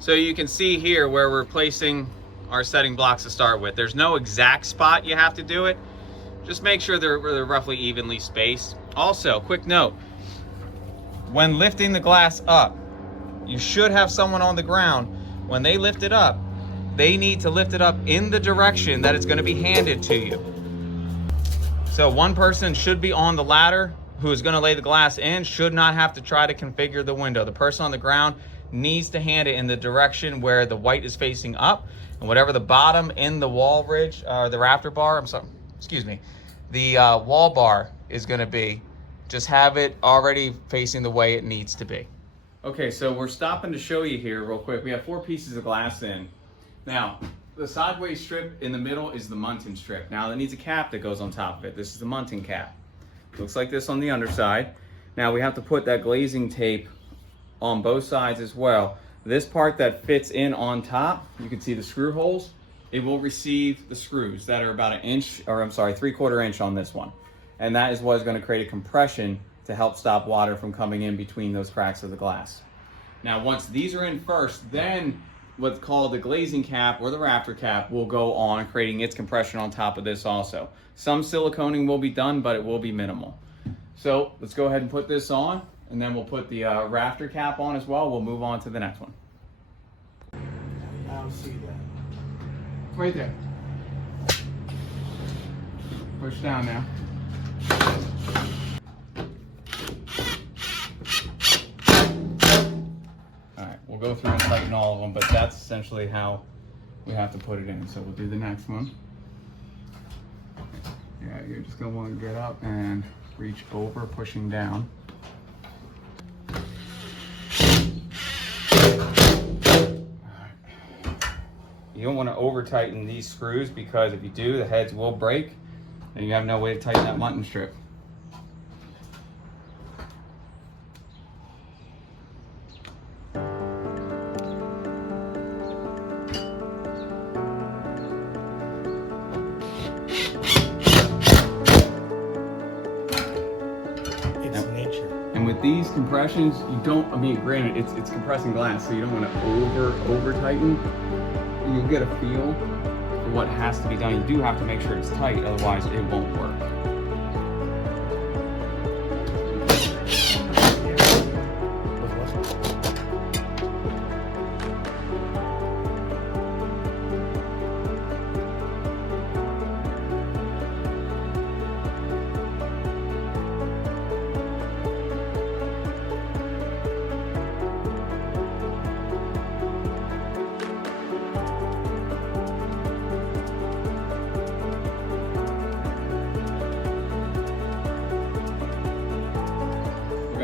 So you can see here where we're placing our setting blocks to start with. There's no exact spot you have to do it. Just make sure they're roughly evenly spaced. Also, quick note, when lifting the glass up, you should have someone on the ground. When they lift it up, they need to lift it up in the direction that it's going to be handed to you. So one person should be on the ladder who is going to lay the glass in, should not have to try to configure the window. The person on the ground needs to hand it in the direction where the white is facing up, and whatever the bottom in the wall ridge or the rafter bar, the wall bar is going to be, just have it already facing the way it needs to be. Okay, so we're stopping to show you here real quick. We have 4 pieces of glass in. Now, the sideways strip in the middle is the muntin strip. Now, that needs a cap that goes on top of it. This is the muntin cap. Looks like this on the underside. Now, we have to put that glazing tape on both sides as well. This part that fits in on top, you can see the screw holes. It will receive the screws that are about 3/4 inch on this one. And that is what is going to create a compression to help stop water from coming in between those cracks of the glass. Now, once these are in first, then what's called the glazing cap or the rafter cap will go on, creating its compression on top of this also. Some siliconing will be done, but it will be minimal. So let's go ahead and put this on, and then we'll put the rafter cap on as well. We'll move on to the next one. I don't see that. Right there. Push down now. Alright, we'll go through and tighten all of them, but that's essentially how we have to put it in. So we'll do the next one. Yeah, you're just going to want to get up and reach over, pushing down. You don't want to over tighten these screws, because if you do, the heads will break and you have no way to tighten that muntin strip. It's nature. And with these compressions, you don't, granted, it's compressing glass, so you don't want to over tighten. You'll get a feel for what has to be done. You do have to make sure it's tight, otherwise it won't work.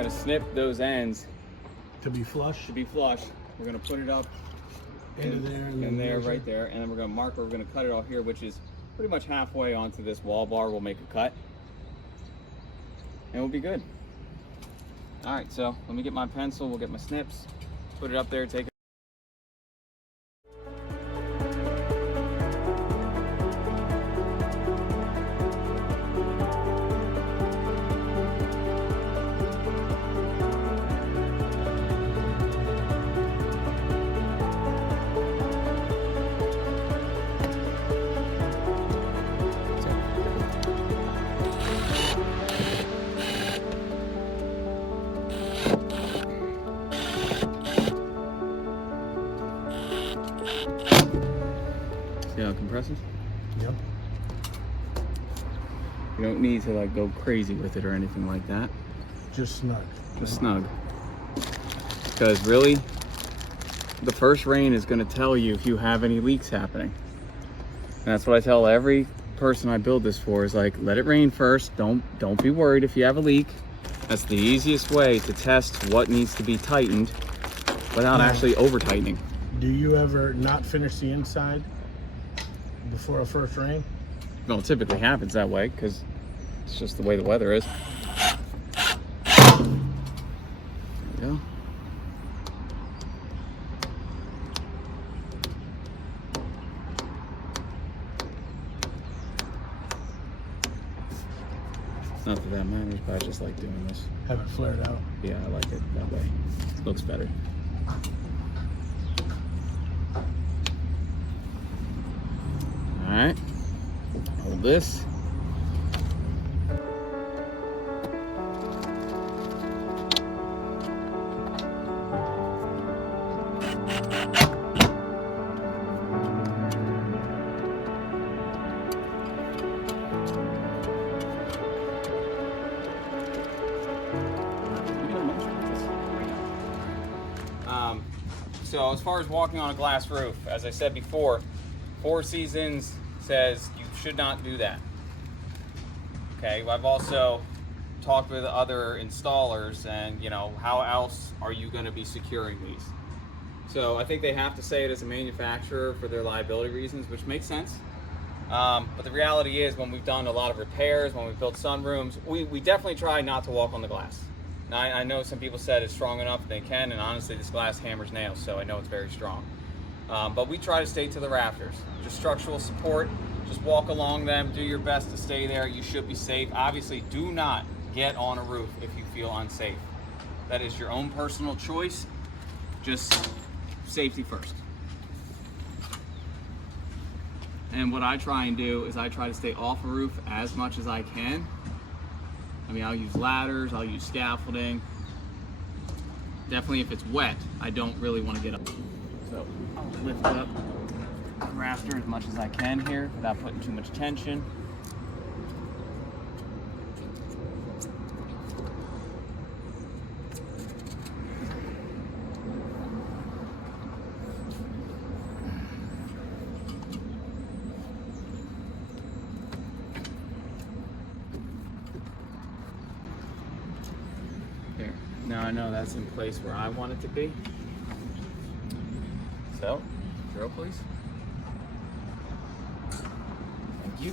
Snip those ends To be flush. We're going to put it up Into there and in then there, measure. right there, and then we're going to mark where we're going to cut it off here, which is pretty much halfway onto this wall bar. We'll make a cut and we'll be good. All right, so let me get my pencil, we'll get my snips, put it up there, take it. See how it compresses? Yep. You don't need to like go crazy with it or anything like that. Just snug. Just snug. Because really, the first rain is going to tell you if you have any leaks happening. And that's what I tell every person I build this for, is like, let it rain first. Don't be worried if you have a leak. That's the easiest way to test what needs to be tightened without actually over tightening. Do you ever not finish the inside before a first rain? Well, it typically happens that way because it's just the way the weather is. There you go. Not that that matters, but I just like doing this. Have it flared out. Yeah, I like it that way. It looks better. right, hold this. So as far as walking on a glass roof, as I said before, Four Seasons says you should not do that. Okay, I've also talked with other installers, and you know, how else are you going to be securing these? So I think they have to say it as a manufacturer for their liability reasons, which makes sense. But the reality is, when we've done a lot of repairs, when we've built sunrooms, we definitely try not to walk on the glass. Now, I know some people said it's strong enough, they can, and honestly this glass hammers nails, so I know it's very strong. But we try to stay to the rafters. Just structural support, just walk along them, do your best to stay there. You should be safe. Obviously, do not get on a roof if you feel unsafe. That is your own personal choice. Just safety first. And what I try and do is I try to stay off a roof as much as I can. I mean, I'll use ladders, I'll use scaffolding. Definitely if it's wet, I don't really want to get up. So I'll lift up the rafter as much as I can here without putting too much tension. There. Now I know that's in place where I want it to be. So, drill please. Thank you.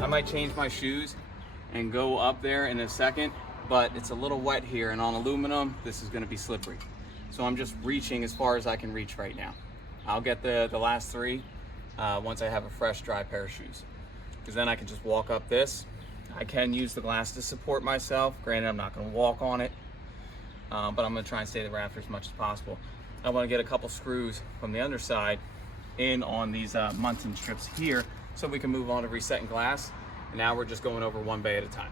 I might change my shoes and go up there in a second, but it's a little wet here, and on aluminum this is going to be slippery, so I'm just reaching as far as I can reach right now. I'll get the last three once I have a fresh dry pair of shoes, because then I can just walk up this. I can use the glass to support myself. Granted, I'm not going to walk on it, but I'm going to try and stay the rafter as much as possible. I want to get a couple screws from the underside in on these Munson strips here, so we can move on to resetting glass. And now we're just going over one bay at a time.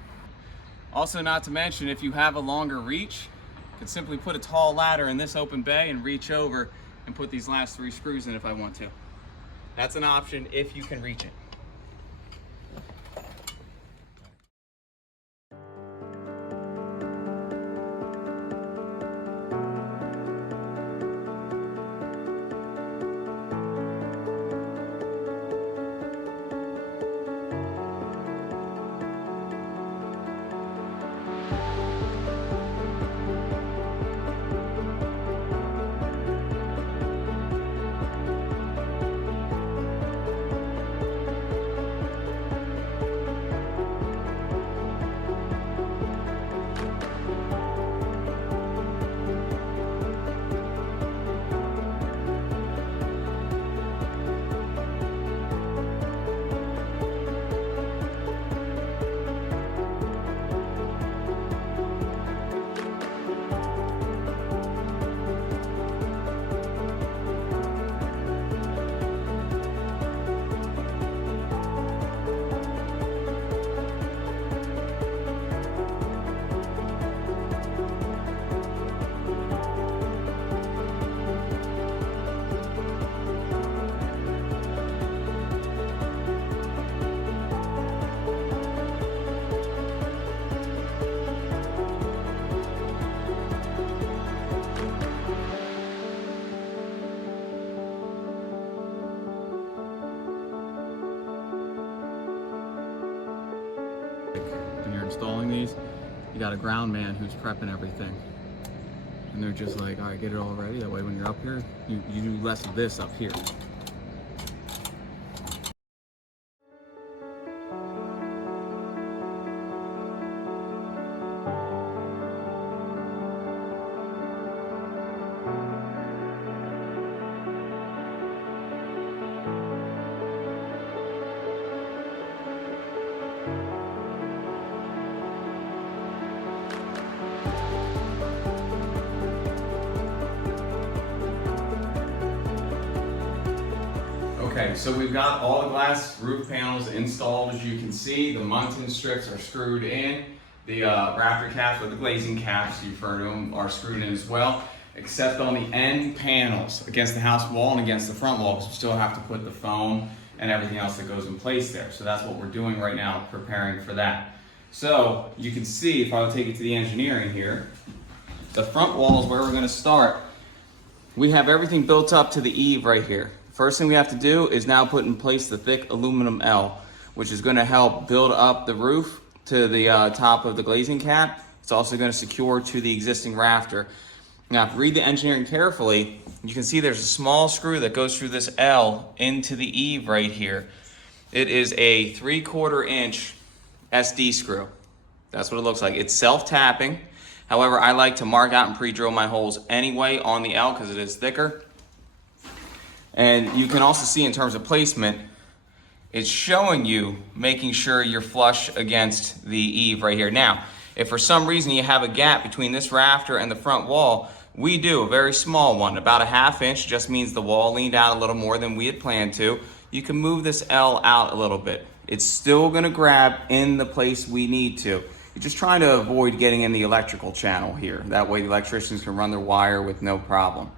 Also, not to mention, if you have a longer reach, you can simply put a tall ladder in this open bay and reach over and put these last three screws in if I want to. That's an option if you can reach it. When you're installing these, you got a ground man who's prepping everything, and they're just like, all right, get it all ready, that way when you're up here, you do less of this up here. Okay, so we've got all the glass roof panels installed. As you can see, the muntin strips are screwed in. The rafter caps with the glazing caps, you refer to them, are screwed in as well, except on the end panels against the house wall and against the front wall, because we still have to put the foam and everything else that goes in place there. So that's what we're doing right now, preparing for that. So you can see, if I would take it to the engineering here, the front wall is where we're going to start. We have everything built up to the eave right here. First thing we have to do is now put in place the thick aluminum L, which is going to help build up the roof to the top of the glazing cap. It's also going to secure to the existing rafter. Now, if you read the engineering carefully, you can see there's a small screw that goes through this L into the eave right here. It is a 3/4 inch SD screw. That's what it looks like. It's self-tapping. However, I like to mark out and pre-drill my holes anyway on the L because it is thicker. And you can also see in terms of placement, it's showing you making sure you're flush against the eave right here. Now, if for some reason you have a gap between this rafter and the front wall, we do a very small one, about a 1/2 inch, just means the wall leaned out a little more than we had planned to. You can move this L out a little bit. It's still gonna grab in the place we need to. You're just trying to avoid getting in the electrical channel here. That way the electricians can run their wire with no problem.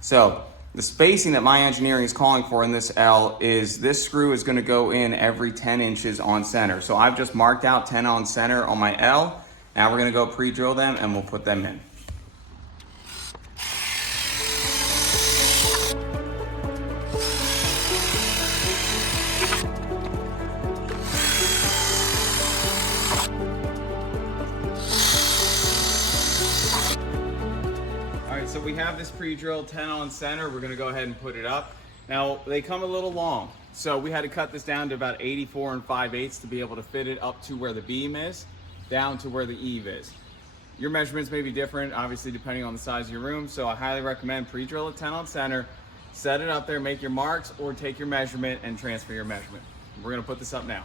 So the spacing that my engineering is calling for in this L is this screw is gonna go in every 10 inches on center. So I've just marked out 10 on center on my L. Now we're gonna go pre-drill them and we'll put them in. So we have this pre-drilled 10 on center. We're gonna go ahead and put it up. Now they come a little long, so we had to cut this down to about 84 5/8 to be able to fit it up to where the beam is, down to where the eave is. Your measurements may be different, obviously depending on the size of your room, so I highly recommend pre-drill at 10 on center, set it up there, make your marks, or take your measurement and transfer your measurement. We're gonna put this up now.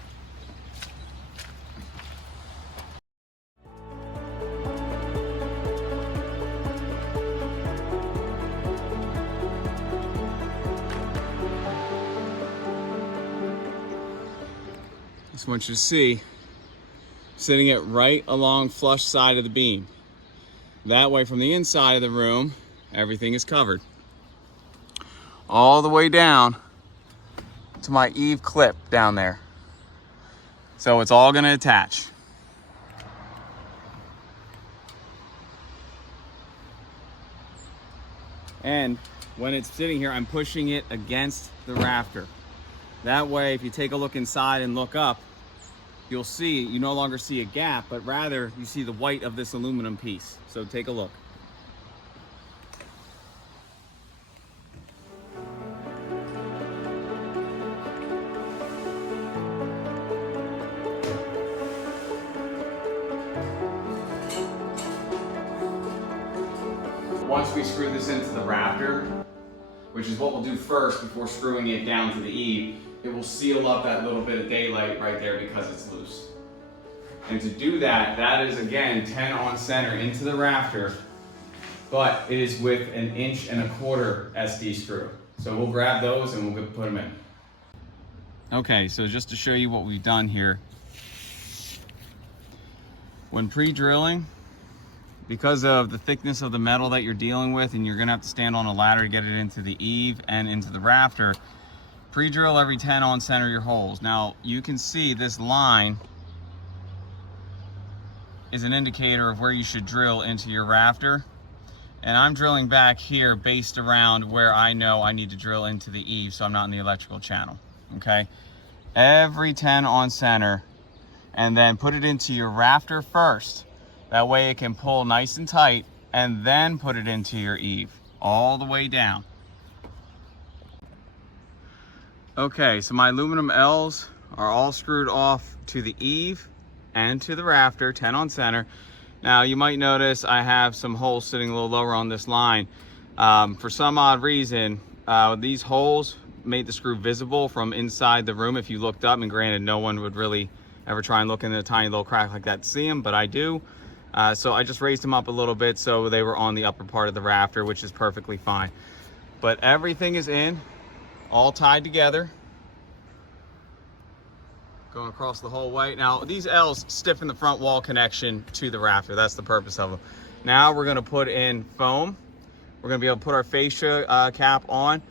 Just want you to see, sitting it right along flush side of the beam. That way from the inside of the room, everything is covered. All the way down to my eave clip down there. So it's all gonna attach. And when it's sitting here, I'm pushing it against the rafter. That way, if you take a look inside and look up, you'll see, you no longer see a gap, but rather you see the white of this aluminum piece. So take a look. Once we screw this into the rafter, which is what we'll do first before screwing it down to the eave, it will seal up that little bit of daylight right there because it's loose. And to do that, that is again 10 on center into the rafter, but it is with an 1.25 inch SD screw. So we'll grab those and we'll put them in. Okay, so just to show you what we've done here. When pre-drilling, because of the thickness of the metal that you're dealing with, and you're gonna have to stand on a ladder to get it into the eave and into the rafter, pre-drill every 10 on center your holes. Now you can see this line is an indicator of where you should drill into your rafter. And I'm drilling back here based around where I know I need to drill into the eave so I'm not in the electrical channel, okay? Every 10 on center, and then put it into your rafter first. That way it can pull nice and tight, and then put it into your eave, all the way down. Okay, so my aluminum L's are all screwed off to the eave and to the rafter, 10 on center. Now you might notice I have some holes sitting a little lower on this line. For some odd reason, these holes made the screw visible from inside the room if you looked up, and granted no one would really ever try and look in a tiny little crack like that to see them, but I do. So I just raised them up a little bit so they were on the upper part of the rafter, which is perfectly fine. But everything is in. all tied together. Going across the whole way. Now these L's stiffen the front wall connection to the rafter. That's the purpose of them. Now we're gonna put in foam. We're gonna be able to put our fascia cap on,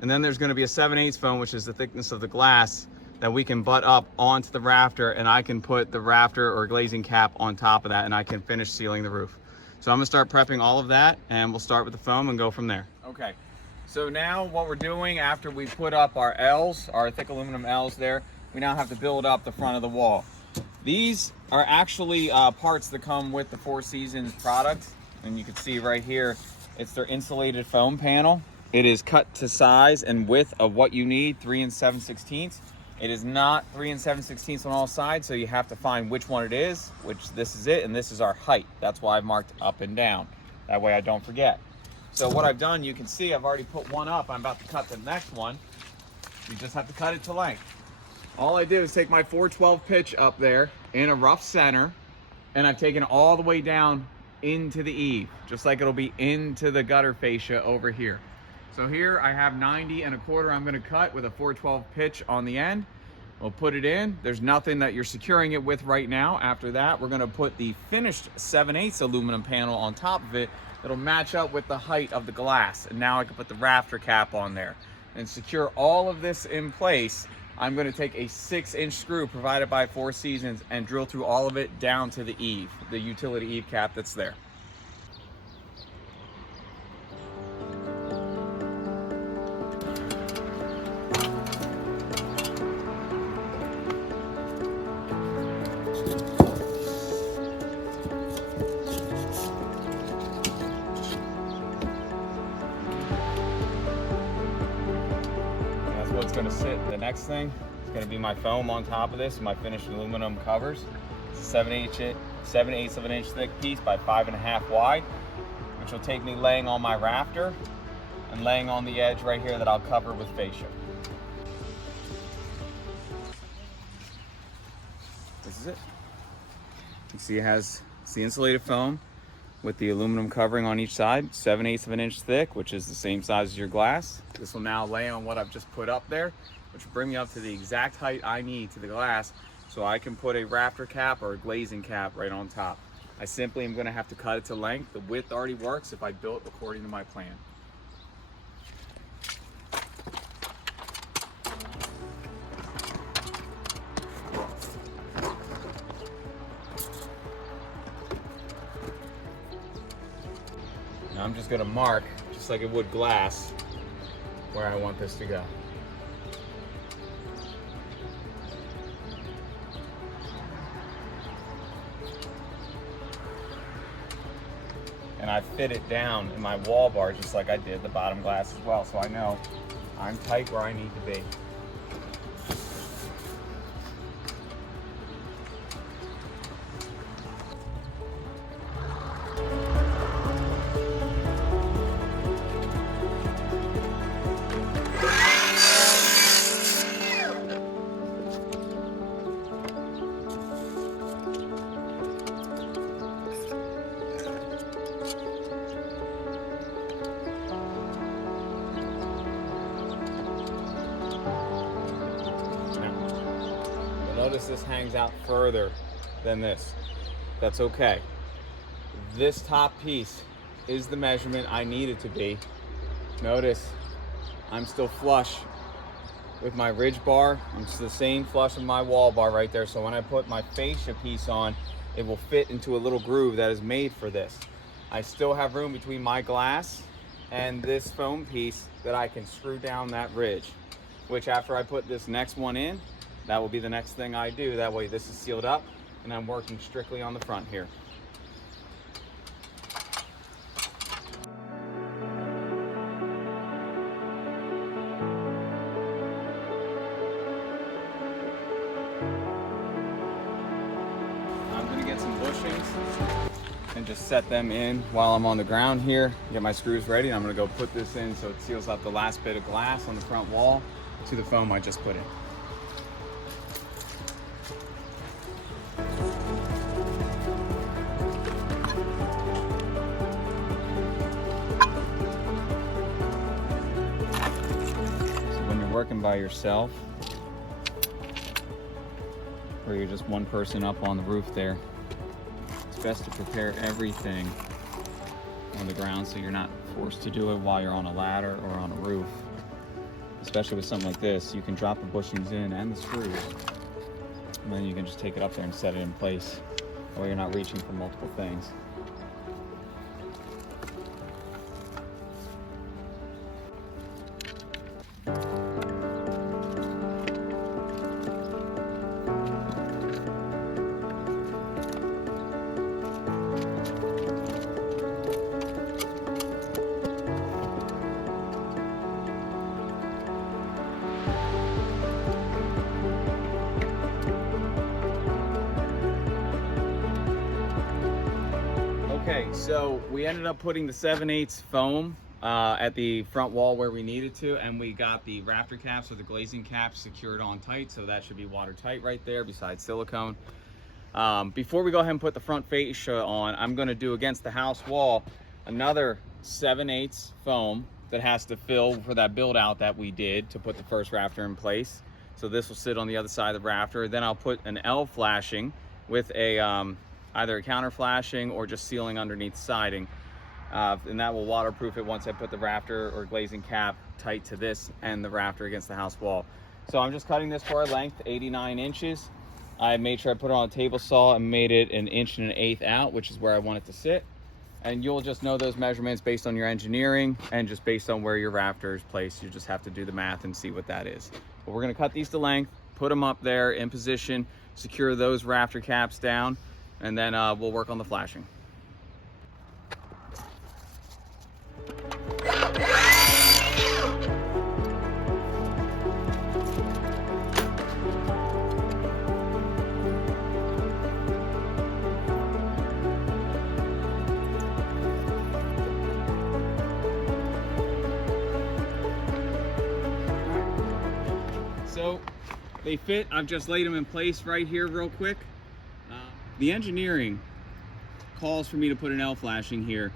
and then there's gonna be a 7/8 foam, which is the thickness of the glass, that we can butt up onto the rafter, and I can put the rafter or glazing cap on top of that, and I can finish sealing the roof. So I'm gonna start prepping all of that, and we'll start with the foam and go from there. Okay, so now what we're doing after we put up our L's, our thick aluminum L's there, we now have to build up the front of the wall. These are actually parts that come with the Four Seasons product, and you can see right here, it's their insulated foam panel. It is cut to size and width of what you need, 3 7/16. It is not 3 7/16 on all sides, so you have to find which one it is, which this is it, and this is our height. That's why I've marked up and down. That way I don't forget. So what I've done, you can see I've already put one up. I'm about to cut the next one. You just have to cut it to length. All I did was take my 412 pitch up there in a rough center, and I've taken all the way down into the eave, just like it'll be into the gutter fascia over here. So here I have 90 1/4 I'm gonna cut with a 412 pitch on the end. We'll put it in. There's nothing that you're securing it with right now. After that, we're gonna put the finished 7/8 aluminum panel on top of it. It'll match up with the height of the glass. And now I can put the rafter cap on there and secure all of this in place. I'm gonna take a 6-inch screw provided by Four Seasons and drill through all of it down to the eave, the utility eave cap that's there. What's going to sit. The next thing is going to be my foam on top of this, my finished aluminum covers. It's a 7/8 of an inch thick piece by 5.5 wide, which will take me laying on my rafter and laying on the edge right here that I'll cover with fascia. This is it. You can see it has the insulated foam with the aluminum covering on each side, 7/8 of an inch thick, which is the same size as your glass. This will now lay on what I've just put up there, which will bring me up to the exact height I need to the glass, so I can put a rafter cap or a glazing cap right on top. I simply am gonna have to cut it to length. The width already works if I built according to my plan. Now I'm just gonna mark, just like it would glass, where I want this to go. And I fit it down in my wall bar just like I did the bottom glass as well, so I know I'm tight where I need to be. Notice this hangs out further than this. That's okay. This top piece is the measurement I need it to be. Notice I'm still flush with my ridge bar. I'm the same flush with my wall bar right there. So when I put my fascia piece on, it will fit into a little groove that is made for this. I still have room between my glass and this foam piece that I can screw down that ridge, which after I put this next one in, that will be the next thing I do. That way this is sealed up and I'm working strictly on the front here. I'm gonna get some bushings and just set them in while I'm on the ground here. Get my screws ready. I'm gonna go put this in so it seals up the last bit of glass on the front wall to the foam I just put in. working by yourself, or you're just one person up on the roof there, it's best to prepare everything on the ground so you're not forced to do it while you're on a ladder or on a roof. Especially with something like this, you can drop the bushings in and the screws, and then you can just take it up there and set it in place, or you're not reaching for multiple things. Okay, so we ended up putting the 7/8 foam at the front wall where we needed to, and we got the rafter caps or the glazing caps secured on tight, so that should be watertight right there besides silicone. Before we go ahead and put the front fascia on, I'm going to do against the house wall another 7/8 foam that has to fill for that build out that we did to put the first rafter in place. So this will sit on the other side of the rafter. Then I'll put an L flashing with a either a counter flashing or just sealing underneath siding, and that will waterproof it once I put the rafter or glazing cap tight to this and the rafter against the house wall. So I'm just cutting this for a length, 89 inches. I made sure I put it on a table saw and made it 1.125 out, which is where I want it to sit. And you'll just know those measurements based on your engineering and just based on where your rafter is placed. You just have to do the math and see what that is. But we're gonna cut these to length, put them up there in position, secure those rafter caps down, and then we'll work on the flashing. So they fit. I've just laid them in place right here real quick. The engineering calls for me to put an L flashing here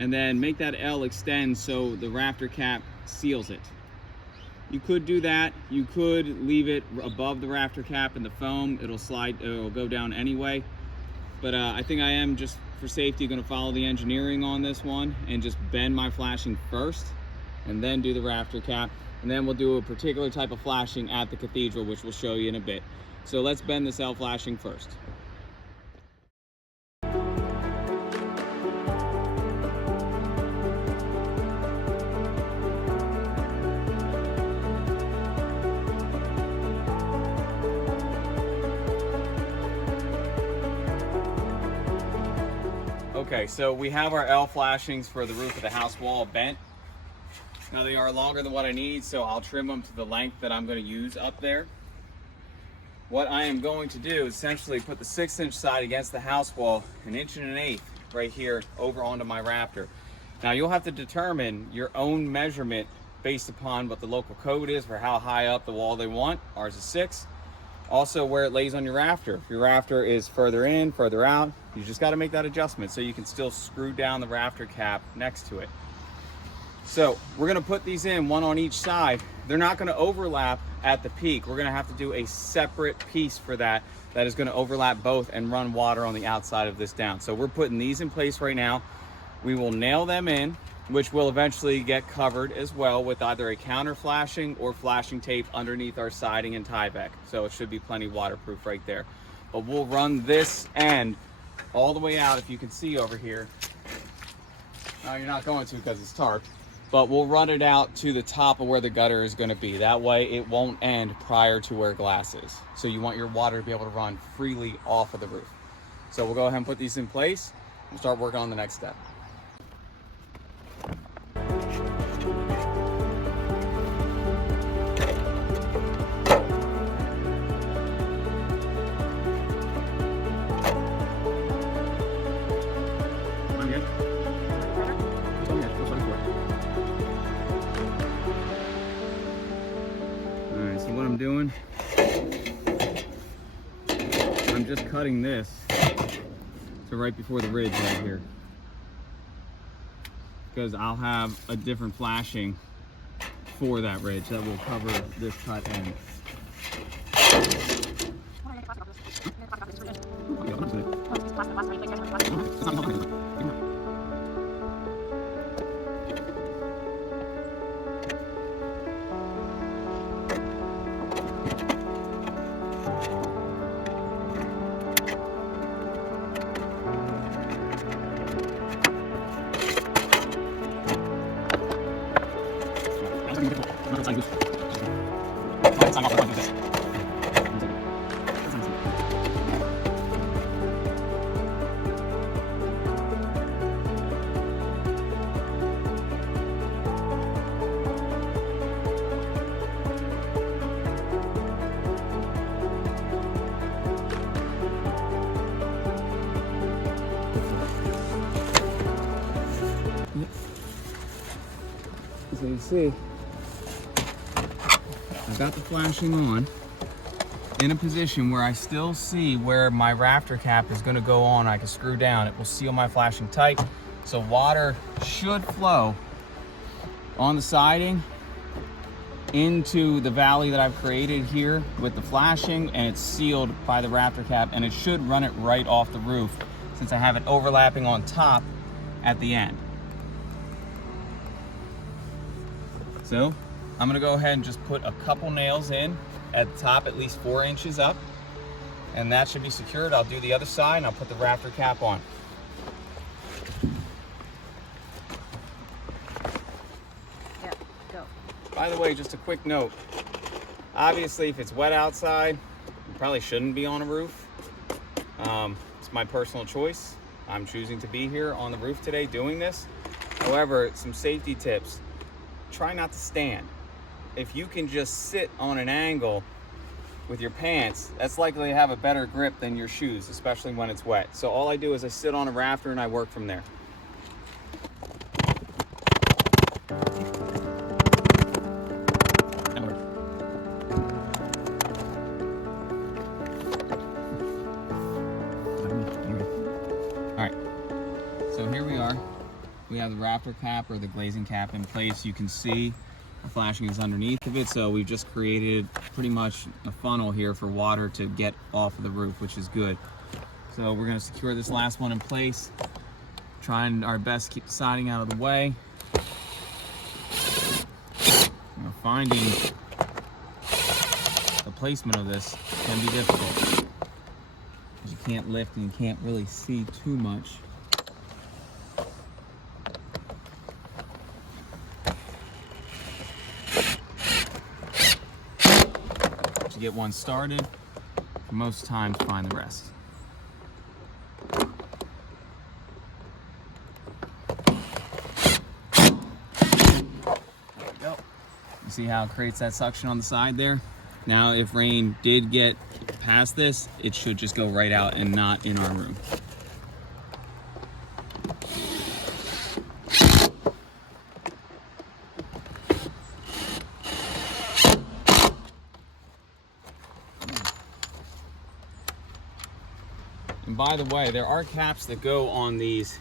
and then make that L extend so the rafter cap seals it. You could do that. You could leave it above the rafter cap and the foam. It'll go down anyway. But I think I am, just for safety, going to follow the engineering on this one and just bend my flashing first and then do the rafter cap. And then we'll do a particular type of flashing at the cathedral, which we'll show you in a bit. So let's bend this L flashing first. Okay, so we have our L flashings for the roof of the house wall bent. Now they are longer than what I need, so I'll trim them to the length that I'm going to use up there. What I am going to do is essentially put the 6-inch side against the house wall, 1.125 right here over onto my rafter. Now you'll have to determine your own measurement based upon what the local code is for how high up the wall they want. Ours is 6. Also where it lays on your rafter. If your rafter is further in, further out, you just got to make that adjustment so you can still screw down the rafter cap next to it. So we're going to put these in one on each side. They're not going to overlap at the peak. We're going to have to do a separate piece for that is going to overlap both and run water on the outside of this down. So we're putting these in place right now. We will nail them in, which will eventually get covered as well with either a counter flashing or flashing tape underneath our siding and Tyvek. So it should be plenty waterproof right there. But we'll run this end all the way out, if you can see over here. No, you're not going to because it's tarped. But we'll run it out to the top of where the gutter is going to be. That way it won't end prior to where glass is. So you want your water to be able to run freely off of the roof. So we'll go ahead and put these in place and start working on the next step. Doing, I'm just cutting this to right before the ridge right here, because I'll have a different flashing for that ridge that will cover this cut end. So you see, I've got the flashing on in a position where I still see where my rafter cap is going to go on. I can screw down. It will seal my flashing tight. So water should flow on the siding into the valley that I've created here with the flashing, and it's sealed by the rafter cap, and it should run it right off the roof since I have it overlapping on top at the end. So I'm gonna go ahead and just put a couple nails in at the top, at least 4 inches up, and that should be secured. I'll do the other side and I'll put the rafter cap on. Yeah, go. By the way, just a quick note. Obviously, if it's wet outside, you probably shouldn't be on a roof. It's my personal choice. I'm choosing to be here on the roof today doing this. However, some safety tips. Try not to stand. If you can just sit on an angle with your pants, that's likely to have a better grip than your shoes, especially when it's wet. So all I do is I sit on a rafter and I work from there. All right, so here we are. We have the rafter cap or the glazing cap in place. You can see the flashing is underneath of it, so we've just created pretty much a funnel here for water to get off of the roof, which is good. So we're going to secure this last one in place, trying our best to keep the siding out of the way. Finding the placement of this can be difficult because you can't lift and you can't really see too much. To get one started, most times find the rest. There we go. You see how it creates that suction on the side there? Now, if rain did get past this, it should just go right out and not in our room. And by the way, there are caps that go on these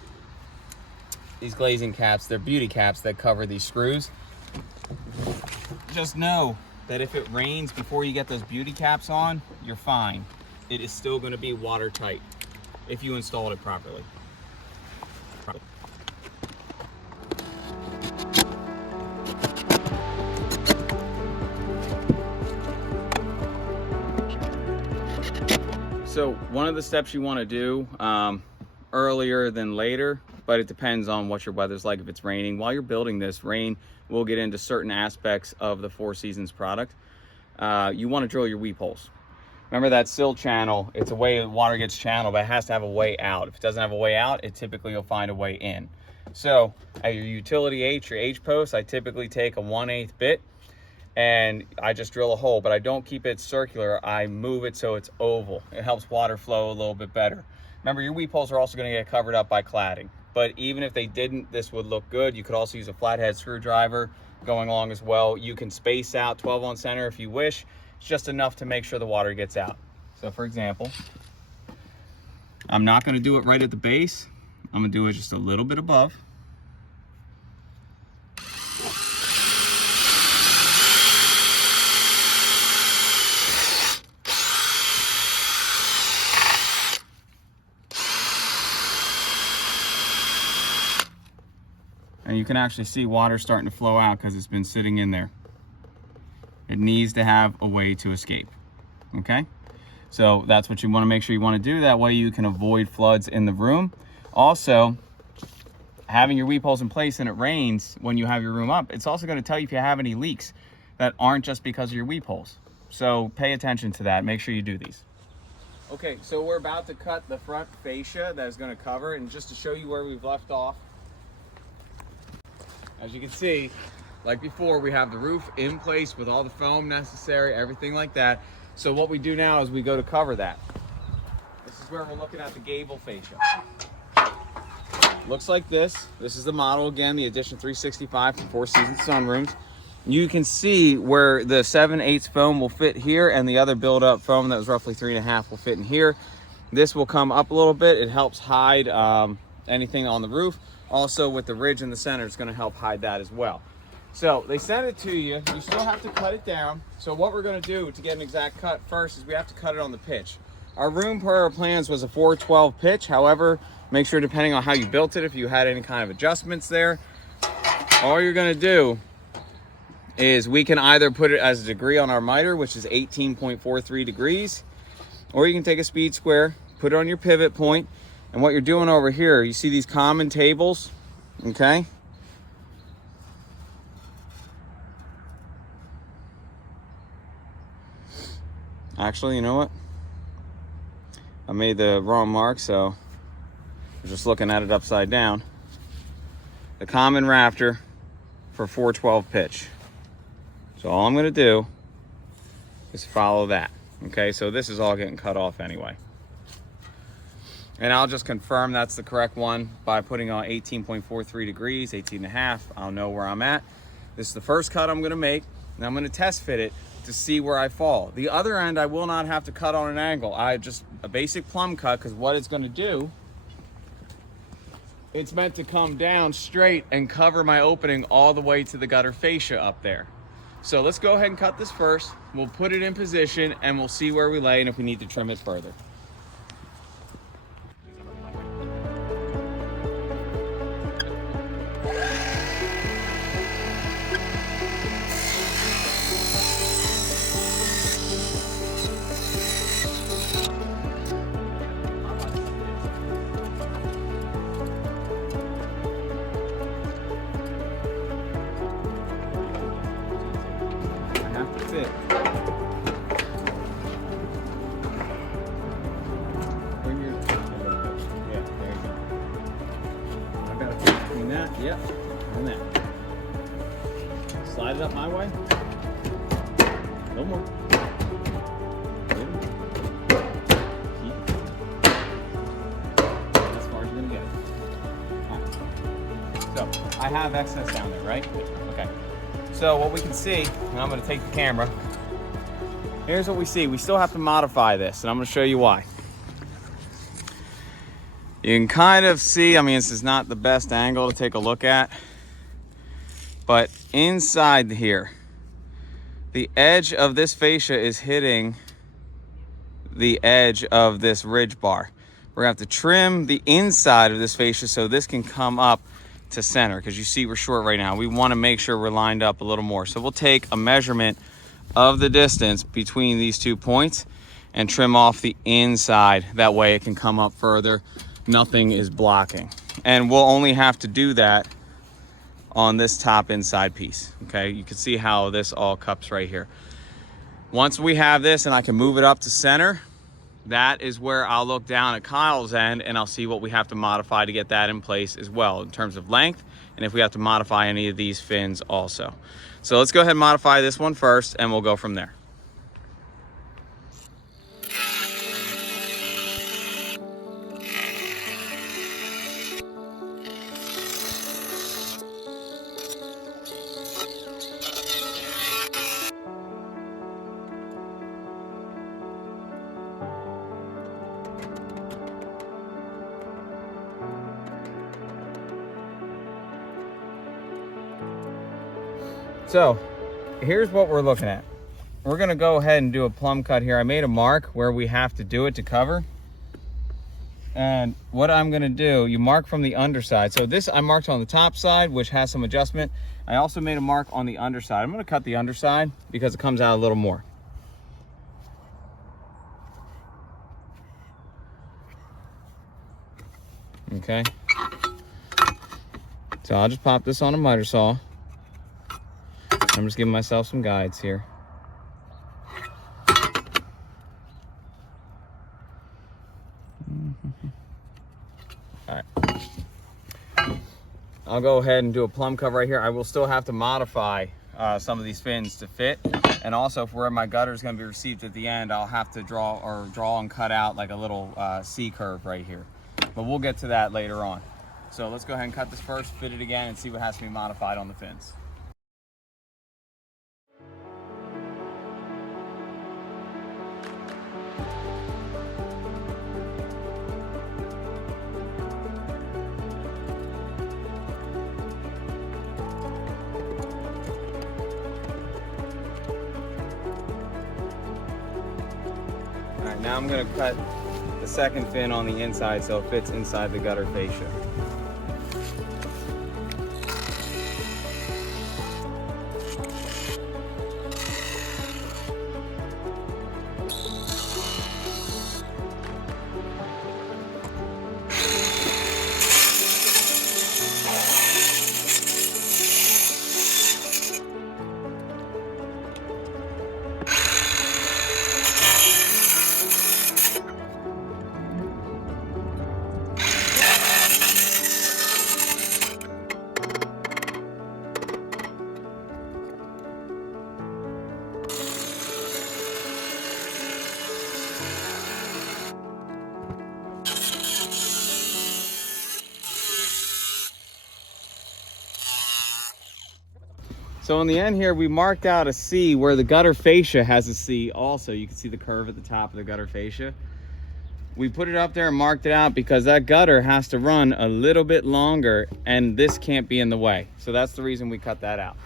glazing caps. They're beauty caps that cover these screws. Just know that if it rains before you get those beauty caps on, you're fine. It is still going to be watertight if you installed it properly. So one of the steps you want to do earlier than later, but it depends on what your weather's like. If it's raining, while you're building this, rain will get into certain aspects of the Four Seasons product. You want to drill your weep holes. Remember that sill channel, it's a way water gets channeled, but it has to have a way out. If it doesn't have a way out, it typically will find a way in. So at your utility H, your H post, I typically take a 1/8 bit and I just drill a hole, but I don't keep it circular. I move it so it's oval. It helps water flow a little bit better. Remember, your weep holes are also going to get covered up by cladding, but even if they didn't, this would look good. You could also use a flathead screwdriver going along as well. You can space out 12 on center if you wish. It's just enough to make sure the water gets out. So for example, I'm not going to do it right at the base. I'm going to do it just a little bit above. And you can actually see water starting to flow out because it's been sitting in there. It needs to have a way to escape, okay? So that's what you want to make sure you want to do. That way you can avoid floods in the room. Also, having your weep holes in place and it rains when you have your room up, it's also going to tell you if you have any leaks that aren't just because of your weep holes. So pay attention to that. Make sure you do these. Okay, so we're about to cut the front fascia that is going to cover, and just to show you where we've left off, as you can see, like before, we have the roof in place with all the foam necessary, everything like that. So what we do now is we go to cover that. This is where we're looking at the gable fascia. Looks like this. This is the model again, the Edition 365 from Four Seasons Sunrooms. You can see where the 7/8 foam will fit here, and the other build-up foam that was roughly 3.5 will fit in here. This will come up a little bit. It helps hide anything on the roof. Also, with the ridge in the center, it's going to help hide that as well. So they send it to you. You still have to cut it down. So what we're going to do to get an exact cut first is we have to cut it on the pitch. Our room per our plans was a 412 pitch. However, make sure, depending on how you built it, if you had any kind of adjustments there, all you're going to do is we can either put it as a degree on our miter, which is 18.43 degrees, or you can take a speed square, put it on your pivot point, and what you're doing over here, you see these common tables, okay? Actually, you know what? I made the wrong mark, so I'm just looking at it upside down. The common rafter for 412 pitch. So all I'm going to do is follow that. Okay, so this is all getting cut off anyway. And I'll just confirm that's the correct one by putting on 18.43 degrees, 18.5. I'll know where I'm at. This is the first cut I'm going to make, and I'm going to test fit it to see where I fall. The other end, I will not have to cut on an angle. I just a basic plumb cut, because what it's going to do, it's meant to come down straight and cover my opening all the way to the gutter fascia up there. So let's go ahead and cut this first. We'll put it in position and we'll see where we lay and if we need to trim it further. Fit. Bring your, yeah, there you go. I've got to fit between that, yep, and that. Slide it up my way. No more. Keep. As far as you're gonna get it. Right. So I have excess down there, right? Okay. So what we can see, and I'm going to take the camera, here's what we see. We still have to modify this, and I'm going to show you why. You can kind of see, I mean, this is not the best angle to take a look at, but inside here, the edge of this fascia is hitting the edge of this ridge bar. We're going to have to trim the inside of this fascia so this can come up to center, because you see we're short right now. We want to make sure we're lined up a little more. So we'll take a measurement of the distance between these 2 points and trim off the inside. That way it can come up further. Nothing is blocking. And we'll only have to do that on this top inside piece. Okay, you can see how this all cups right here. Once we have this and I can move it up to center, that is where I'll look down at Kyle's end and I'll see what we have to modify to get that in place as well in terms of length, and if we have to modify any of these fins also. So let's go ahead and modify this one first and we'll go from there. So here's what we're looking at. We're gonna go ahead and do a plumb cut here. I made a mark where we have to do it to cover. And what I'm gonna do, you mark from the underside. So this I marked on the top side, which has some adjustment. I also made a mark on the underside. I'm gonna cut the underside because it comes out a little more. Okay. So I'll just pop this on a miter saw. I'm just giving myself some guides here. All right. I'll go ahead and do a plumb cover right here. I will still have to modify some of these fins to fit. And also for where my gutter is going to be received at the end, I'll have to draw and cut out like a little C curve right here. But we'll get to that later on. So let's go ahead and cut this first, fit it again, and see what has to be modified on the fins. All right, now I'm going to cut the second fin on the inside so it fits inside the gutter fascia. So in the end here, we marked out a C where the gutter fascia has a C also. You can see the curve at the top of the gutter fascia. We put it up there and marked it out because that gutter has to run a little bit longer and this can't be in the way. So that's the reason we cut that out.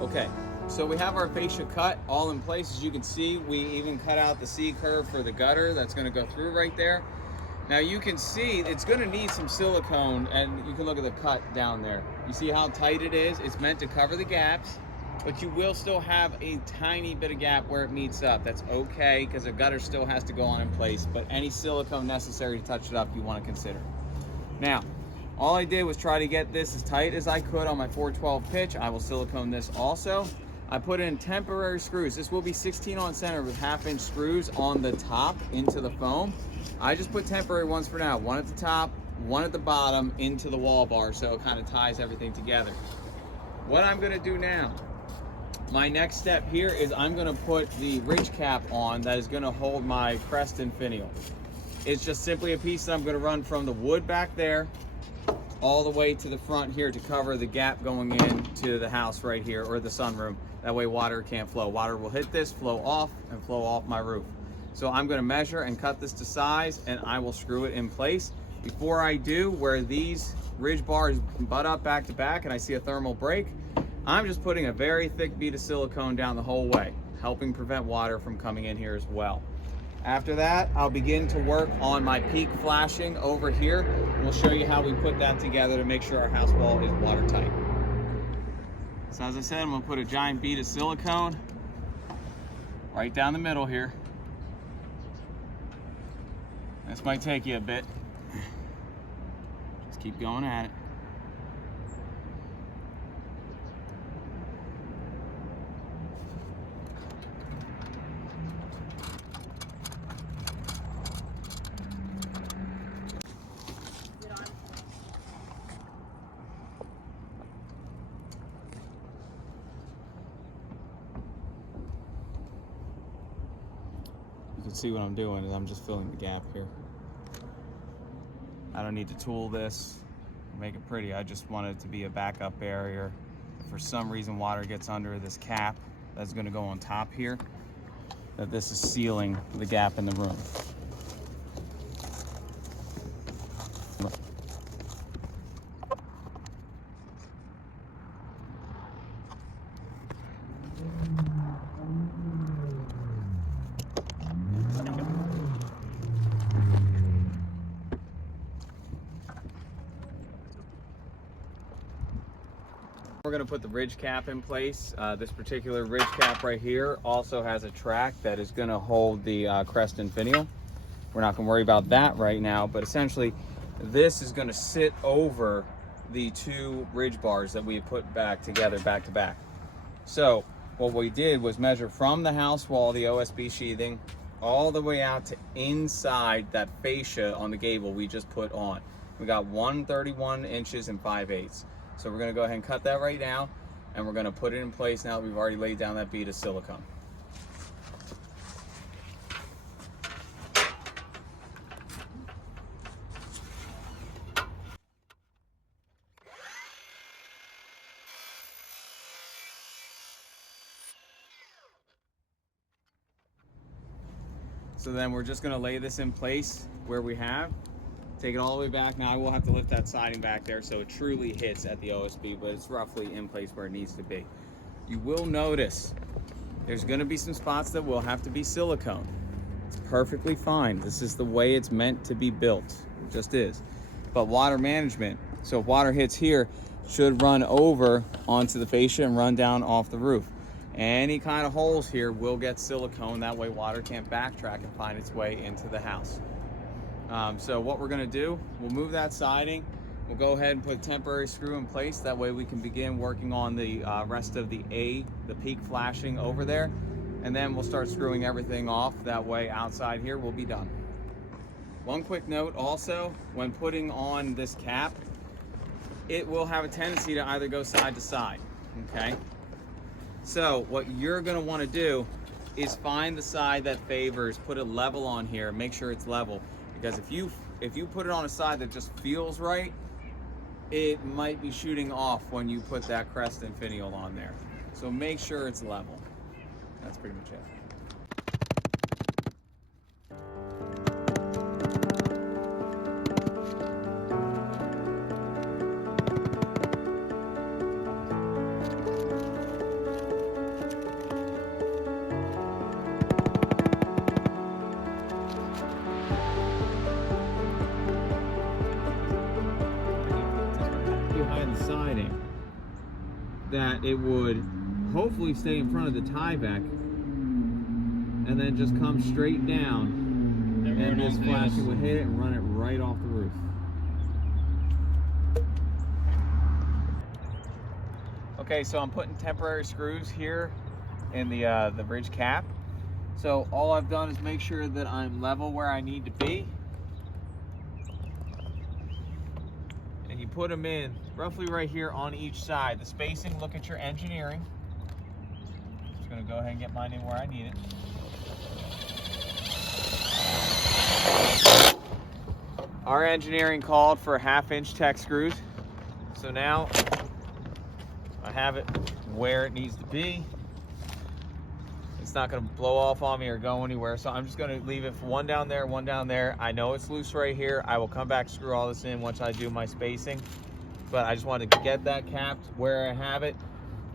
Okay, so we have our fascia cut all in place. As you can see, we even cut out the C curve for the gutter that's going to go through right there. Now you can see it's going to need some silicone, and you can look at the cut down there. You see how tight it is? It's meant to cover the gaps, but you will still have a tiny bit of gap where it meets up. That's okay, because the gutter still has to go on in place, but any silicone necessary to touch it up you want to consider. Now, all I did was try to get this as tight as I could on my 412 pitch. I will silicone this also. I put in temporary screws. This will be 16 on center with 1/2-inch screws on the top into the foam. I just put temporary ones for now. One at the top, one at the bottom into the wall bar, so it kind of ties everything together. What I'm gonna do now, my next step here is I'm gonna put the ridge cap on that is gonna hold my crest and finial. It's just simply a piece that I'm gonna run from the wood back there all the way to the front here to cover the gap going into the house right here, or the sunroom. That way water can't flow. Water will hit this, flow off, and flow off my roof. So I'm gonna measure and cut this to size, and I will screw it in place. Before I do, where these ridge bars butt up back to back and I see a thermal break, I'm just putting a very thick bead of silicone down the whole way, helping prevent water from coming in here as well. After that, I'll begin to work on my peak flashing over here. We'll show you how we put that together to make sure our house wall is watertight. So as I said, I'm gonna put a giant bead of silicone right down the middle here. This might take you a bit. Just keep going at it. You can see what I'm doing is I'm just filling the gap here. I don't need to tool this, make it pretty. I just want it to be a backup barrier. If for some reason water gets under this cap that's gonna go on top here, that this is sealing the gap in the room. We're going to put the ridge cap in place. This particular ridge cap right here also has a track that is going to hold the crest and finial. We're not going to worry about that right now, but essentially this is going to sit over the two ridge bars that we had put back together, back to back. So what we did was measure from the house wall, the OSB sheathing, all the way out to inside that fascia on the gable we just put on. We got 131 inches and 5/8. So we're going to go ahead and cut that right now, and we're going to put it in place now that we've already laid down that bead of silicone. So then we're just going to lay this in place where we have. Take it all the way back. Now I will have to lift that siding back there so it truly hits at the OSB, but it's roughly in place where it needs to be. You will notice there's going to be some spots that will have to be silicone. It's perfectly fine. This is the way it's meant to be built. It just is. But water management, so if water hits here, should run over onto the fascia and run down off the roof. Any kind of holes here will get silicone. That way water can't backtrack and find its way into the house. So what we're going to do, we'll move that siding. We'll go ahead and put a temporary screw in place. That way we can begin working on the rest of the peak flashing over there. And then we'll start screwing everything off. That way outside here we'll be done. One quick note also, when putting on this cap, it will have a tendency to either go side to side, okay? So what you're going to want to do is find the side that favors, put a level on here, make sure it's level. Because if you put it on a side that just feels right, it might be shooting off when you put that crest and finial on there. So make sure it's level. That's pretty much it. Behind the siding, that it would hopefully stay in front of the tie back and then just come straight down, and this flashing would hit it and run it right off the roof. Okay, so I'm putting temporary screws here in the ridge cap. So all I've done is make sure that I'm level where I need to be. And you put them in roughly right here on each side. The spacing, look at your engineering. Just gonna go ahead and get mine in where I need it. Our engineering called for 1/2-inch tech screws. So now I have it where it needs to be. It's not gonna blow off on me or go anywhere. So I'm just gonna leave it for one down there, one down there. I know it's loose right here. I will come back, screw all this in once I do my spacing. But I just wanted to get that capped where I have it.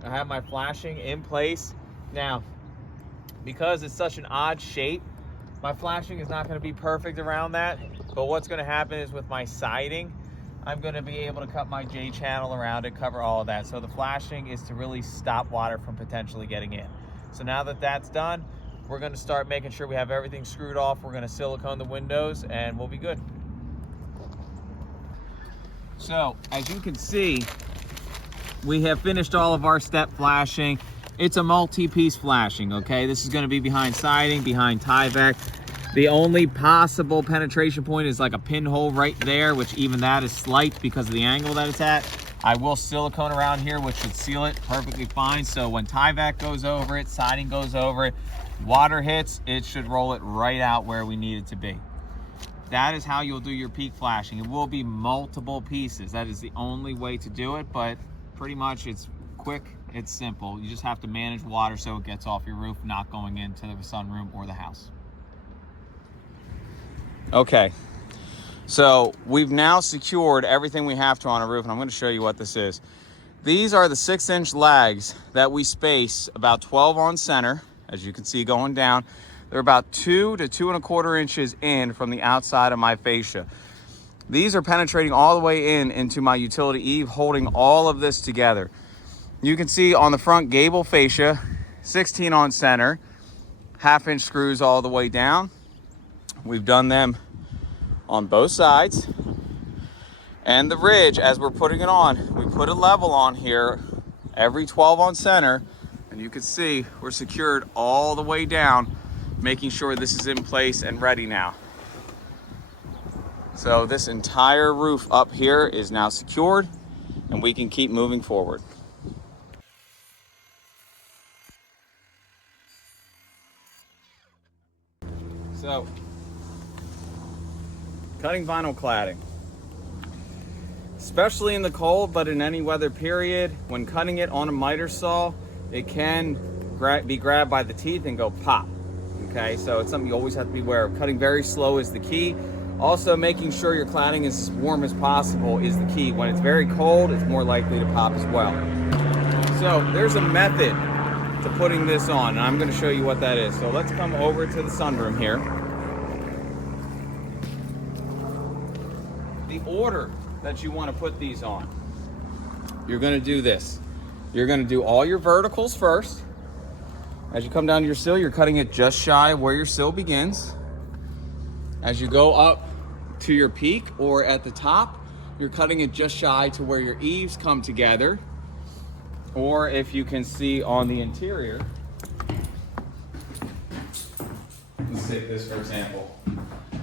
I have my flashing in place. Now, because it's such an odd shape, my flashing is not gonna be perfect around that. But what's gonna happen is with my siding, I'm gonna be able to cut my J channel around it, cover all of that. So the flashing is to really stop water from potentially getting in. So now that that's done, we're gonna start making sure we have everything screwed off. We're gonna silicone the windows and we'll be good. So as you can see, we have finished all of our step flashing. It's a multi-piece flashing, okay? This is gonna be behind siding, behind tie-back. The only possible penetration point is like a pinhole right there, which even that is slight because of the angle that it's at. I will silicone around here, which should seal it perfectly fine. So when tie-back goes over it, siding goes over it, water hits, it should roll it right out where we need it to be. That is how you'll do your peak flashing. It will be multiple pieces. That is the only way to do it, but pretty much it's quick, it's simple. You just have to manage water so it gets off your roof, not going into the sunroom or the house. Okay, so we've now secured everything we have to on a roof, and I'm going to show you what this is. These are the 6-inch lags that we space about 12 on center, as you can see going down. They're about 2 to 2 1/4 inches in from the outside of my fascia. These are penetrating all the way into my utility eave, holding all of this together. You can see on the front gable fascia, 16 on center, 1/2 inch screws all the way down. We've done them on both sides. And the ridge, as we're putting it on, we put a level on here every 12 on center, and you can see we're secured all the way down, making sure this is in place and ready now. So this entire roof up here is now secured, and we can keep moving forward. So, cutting vinyl cladding. Especially in the cold, but in any weather period, when cutting it on a miter saw, it can be grabbed by the teeth and go pop. Okay, so it's something you always have to be aware of. Cutting very slow is the key. Also, making sure your cladding is as warm as possible is the key. When it's very cold, it's more likely to pop as well. So there's a method to putting this on, and I'm going to show you what that is. So let's come over to the sunroom here. The order that you want to put these on, you're going to do this. You're going to do all your verticals first. As you come down to your sill, you're cutting it just shy of where your sill begins. As you go up to your peak or at the top, you're cutting it just shy to where your eaves come together. Or if you can see on the interior, let's take this for example.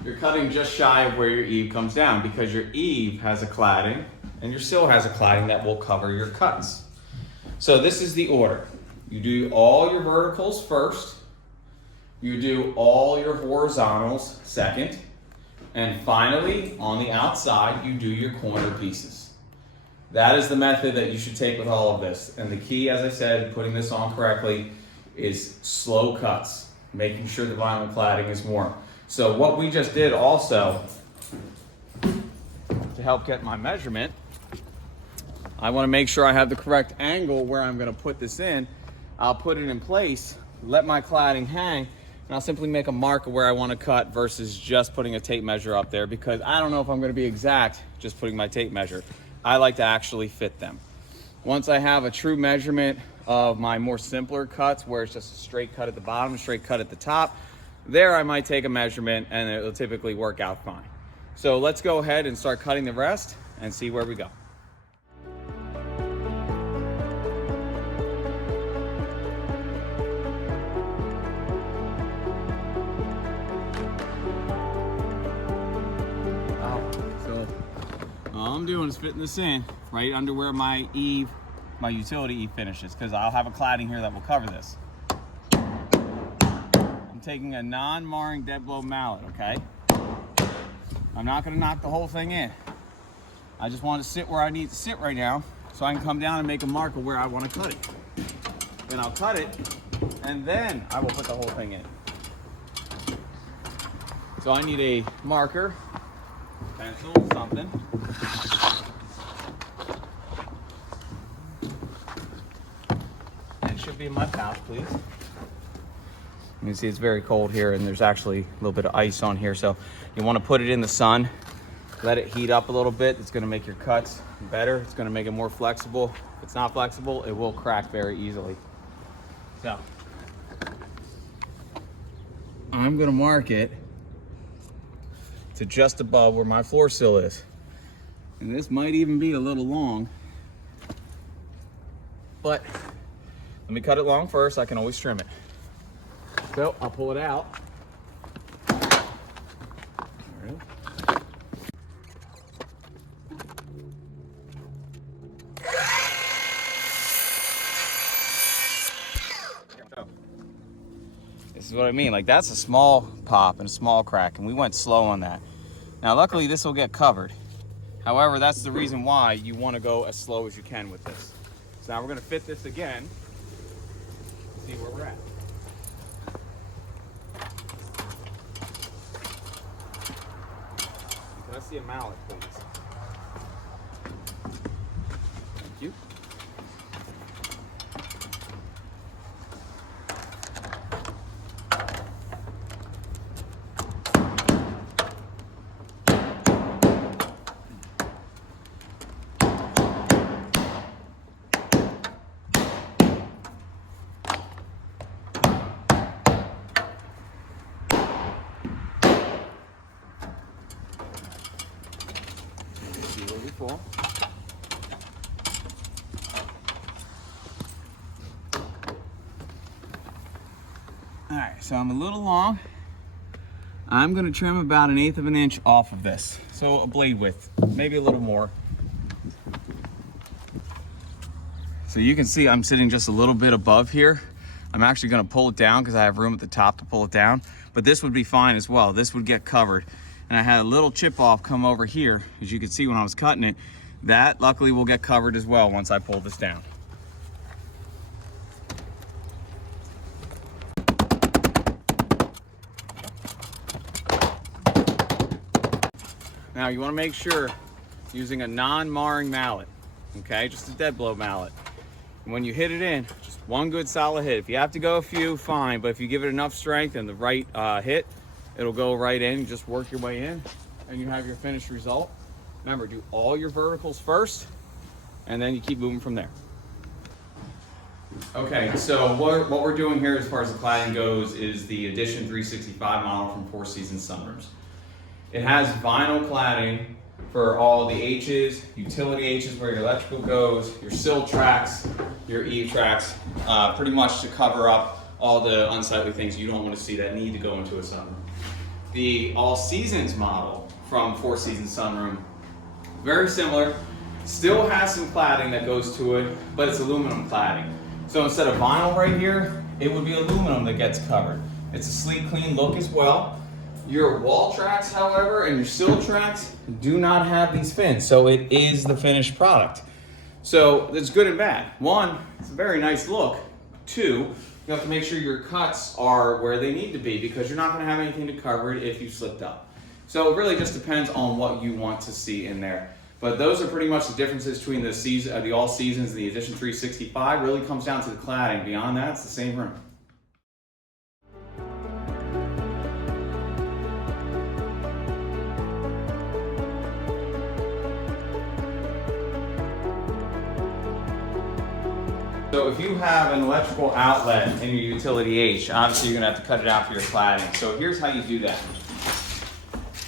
You're cutting just shy of where your eave comes down because your eave has a cladding and your sill has a cladding that will cover your cuts. So this is the order. You do all your verticals first, you do all your horizontals second, and finally on the outside you do your corner pieces. That is the method that you should take with all of this. And the key, as I said, putting this on correctly, is slow cuts, making sure the vinyl cladding is warm. So what we just did also, to help get my measurement, I want to make sure I have the correct angle where I'm going to put this in. I'll put it in place, let my cladding hang, and I'll simply make a mark of where I want to cut versus just putting a tape measure up there, because I don't know if I'm going to be exact just putting my tape measure. I like to actually fit them. Once I have a true measurement of my more simpler cuts, where it's just a straight cut at the bottom, a straight cut at the top, there I might take a measurement and it'll typically work out fine. So let's go ahead and start cutting the rest and see where we go. All I'm doing is fitting this in right under where my eave, my utility eave finishes, because I'll have a cladding here that will cover this. I'm taking a non-marring dead blow mallet, okay? I'm not going to knock the whole thing in. I just want to sit where I need to sit right now so I can come down and make a mark of where I want to cut it. Then I'll cut it, and then I will put the whole thing in. So I need a marker, pencil, something. And it should be in my pouch, please. You can see it's very cold here, and there's actually a little bit of ice on here, so you want to put it in the sun, let it heat up a little bit. It's going to make your cuts better. It's going to make it more flexible. If it's not flexible, it will crack very easily. So I'm going to mark it to just above where my floor sill is. And this might even be a little long, but let me cut it long first. I can always trim it. So I'll pull it out. This is what I mean. Like, that's a small pop and a small crack, and we went slow on that. Now, luckily, this will get covered. However, that's the reason why you want to go as slow as you can with this. So now we're going to fit this again, see where we're at. Can I see a mallet, please? Thank you. cool. All right, so I'm a little long. I'm gonna trim about 1/8 of an inch off of this. So a blade width, maybe a little more. So you can see I'm sitting just a little bit above here. I'm actually gonna pull it down because I have room at the top to pull it down, but this would be fine as well. This would get covered. And I had a little chip off come over here, as you can see when I was cutting it. That luckily will get covered as well once I pull this down. Now you wanna make sure using a non-marring mallet, okay? Just a dead blow mallet. And when you hit it in, just one good solid hit. If you have to go a few, fine, but if you give it enough strength and the right hit, it'll go right in. You just work your way in and you have your finished result. Remember, do all your verticals first and then you keep moving from there. Okay, so what we're doing here as far as the cladding goes is the Edition 365 model from Four Seasons Sunrooms. It has vinyl cladding for all the H's, utility H's where your electrical goes, your sill tracks, your eave tracks, pretty much to cover up all the unsightly things you don't want to see that need to go into a sunroom. The All Seasons model from Four Seasons Sunroom, very similar, still has some cladding that goes to it, but it's aluminum cladding. So instead of vinyl right here, it would be aluminum that gets covered. It's a sleek, clean look as well. Your wall tracks, however, and your sill tracks do not have these fins, so it is the finished product. So it's good and bad. One, it's a very nice look. Two, you have to make sure your cuts are where they need to be because you're not going to have anything to cover it if you slipped up. So it really just depends on what you want to see in there. But those are pretty much the differences between the All Seasons and the Edition 365. Really comes down to the cladding. Beyond that, it's the same room. So if you have an electrical outlet in your utility H, obviously you're gonna have to cut it out for your cladding. So here's how you do that.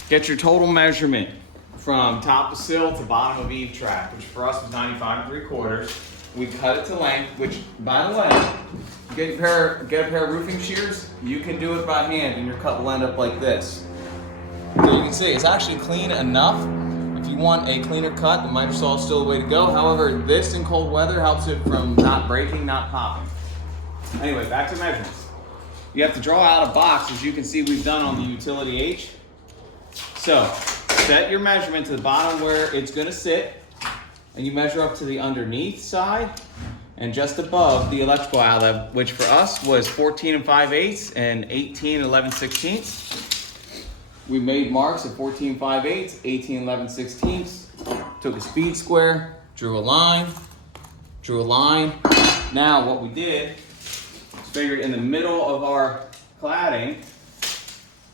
Get your total measurement from top to sill to bottom of eave track, which for us was 95 3/4. We cut it to length, which by the way, get a pair of roofing shears, you can do it by hand and your cut will end up like this. So you can see it's actually clean enough. If you want a cleaner cut, the miter saw is still the way to go. However, this in cold weather helps it from not breaking, not popping. Anyway, back to measurements. You have to draw out a box, as you can see we've done on the utility H. So, set your measurement to the bottom where it's gonna sit, and you measure up to the underneath side, and just above the electrical outlet, which for us was 14 5/8 and 18 11/16. We made marks at 14 5/8, 18 11/16, took a speed square, drew a line. Now what we did is figured in the middle of our cladding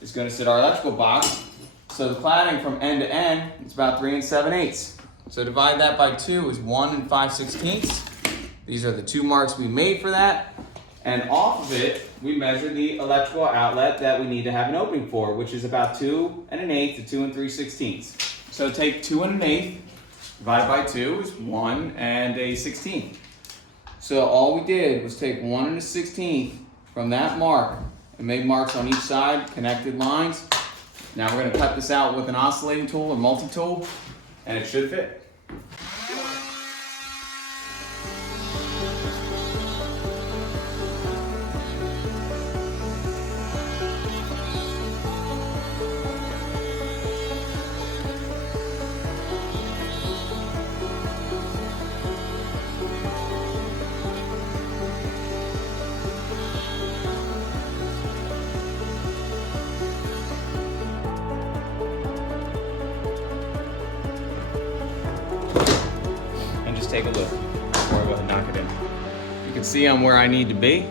is going to sit our electrical box. So the cladding from end to end is about 3 7/8. So divide that by 2 is 1 5/16. These are the 2 marks we made for that. And off of it, we measured the electrical outlet that we need to have an opening for, which is about 2 1/8 to 2 3/16. So take 2 1/8, divided by 2 is 1 1/16. So all we did was take 1 1/16 from that mark and made marks on each side, connected lines. Now we're going to cut this out with an oscillating tool or multi-tool, and it should fit. Take a look before I go ahead and knock it in. You can see I'm where I need to be.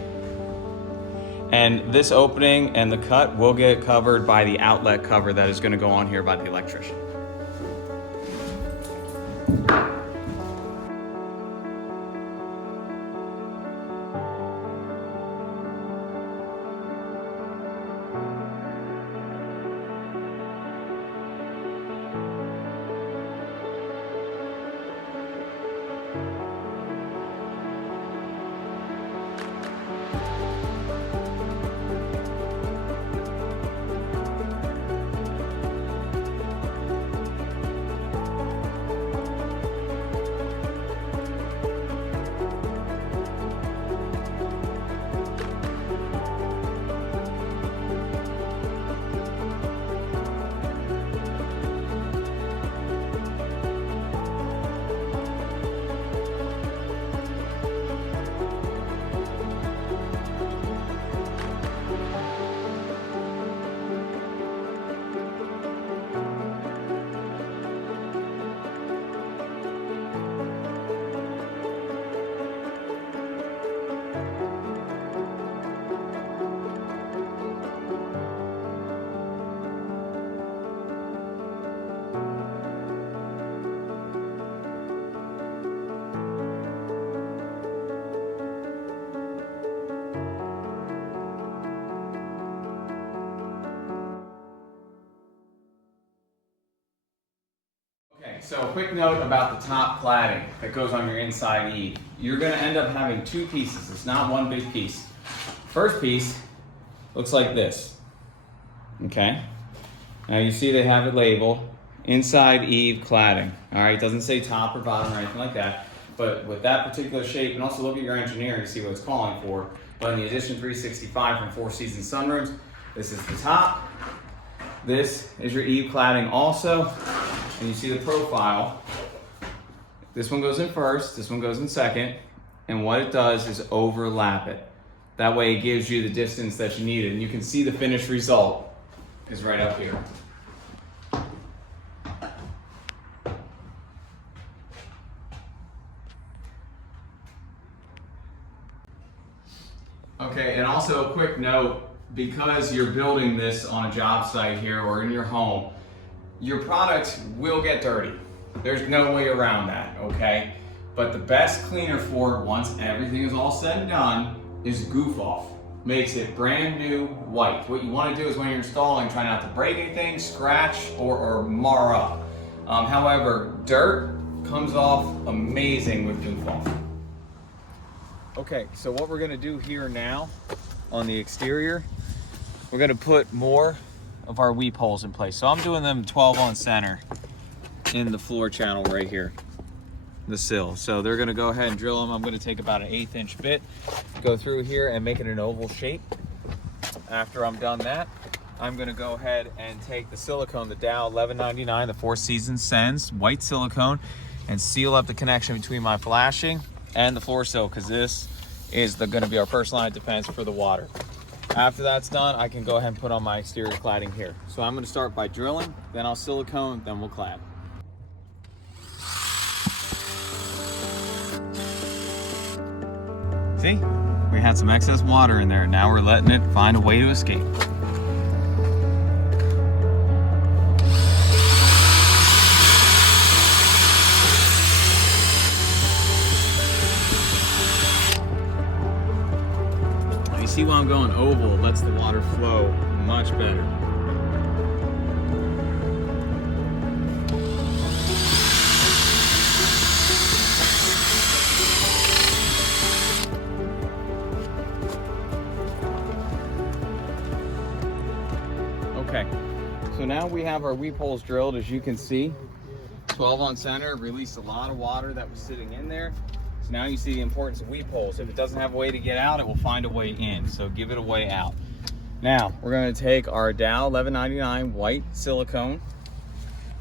And this opening and the cut will get covered by the outlet cover that is going to go on here by the electrician. so a quick note about the top cladding that goes on your inside eave. You're gonna end up having two pieces. It's not one big piece. First piece looks like this, okay? Now you see they have it labeled, inside eave cladding. All right, it doesn't say top or bottom or anything like that, but with that particular shape, and also look at your engineering to see what it's calling for, but in the Edition 365 from Four Seasons Sunrooms, this is the top. This is your eave cladding also, and you see the profile. This one goes in first, this one goes in second, and what it does is overlap it. That way it gives you the distance that you need, and you can see the finished result is right up here. Okay, and also a quick note, because you're building this on a job site here or in your home, your product will get dirty. There's no way around that, okay? But the best cleaner for it, once everything is all said and done, is Goof Off. Makes it brand new white. What you want to do is when you're installing, try not to break anything, scratch, or mar up. However, dirt comes off amazing with Goof Off. Okay, so what we're gonna do here now on the exterior, we're gonna put more of our weep holes in place. So I'm doing them 12 on center in the floor channel right here, the sill. So they're gonna go ahead and drill them. I'm gonna take about an 1/8 inch bit, go through here and make it an oval shape. After I'm done that, I'm gonna go ahead and take the silicone, the Dow 1199, the Four Seasons Sens, white silicone, and seal up the connection between my flashing and the floor sill, because this is gonna be our first line of defense for the water. After that's done, I can go ahead and put on my exterior cladding here. So I'm gonna start by drilling, then I'll silicone, then we'll clad. See, we had some excess water in there. Now we're letting it find a way to escape. See why I'm going oval, it lets the water flow much better. Okay, so now we have our weep holes drilled, as you can see. 12 on center, released a lot of water that was sitting in there. So now you see the importance of weep holes. If it doesn't have a way to get out, it will find a way in. So give it a way out. Now we're going to take our Dow 1199 white silicone,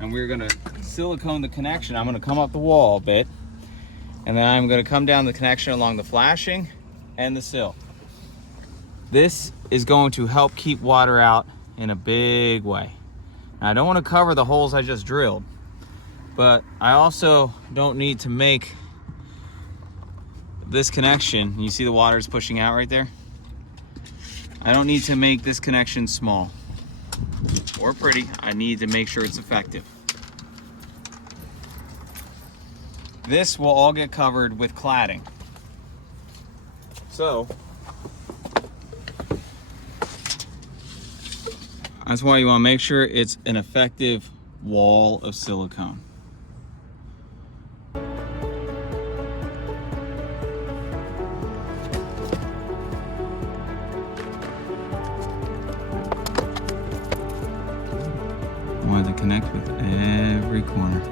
and we're going to silicone the connection. I'm going to come up the wall a bit, and then I'm going to come down the connection along the flashing and the sill. This is going to help keep water out in a big way. Now, I don't want to cover the holes I just drilled, but I also don't need to make this connection, you see the water is pushing out right there? I don't need to make this connection small or pretty. I need to make sure it's effective. This will all get covered with cladding. So that's why you want to make sure it's an effective wall of silicone. I want to connect with every corner.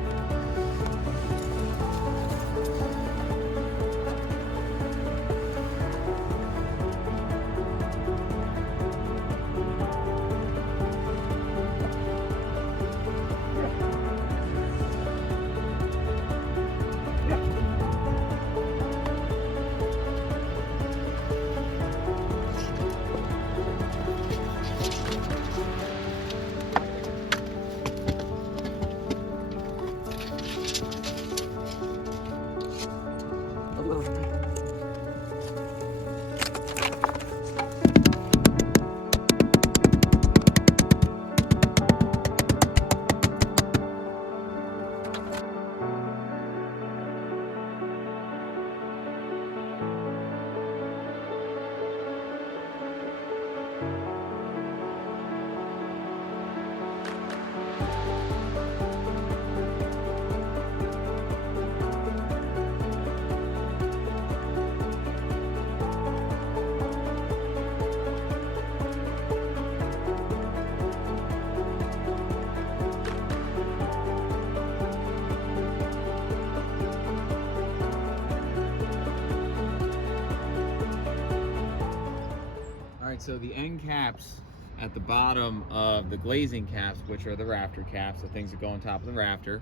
so the end caps at the bottom of the glazing caps, which are the rafter caps, the things that go on top of the rafter,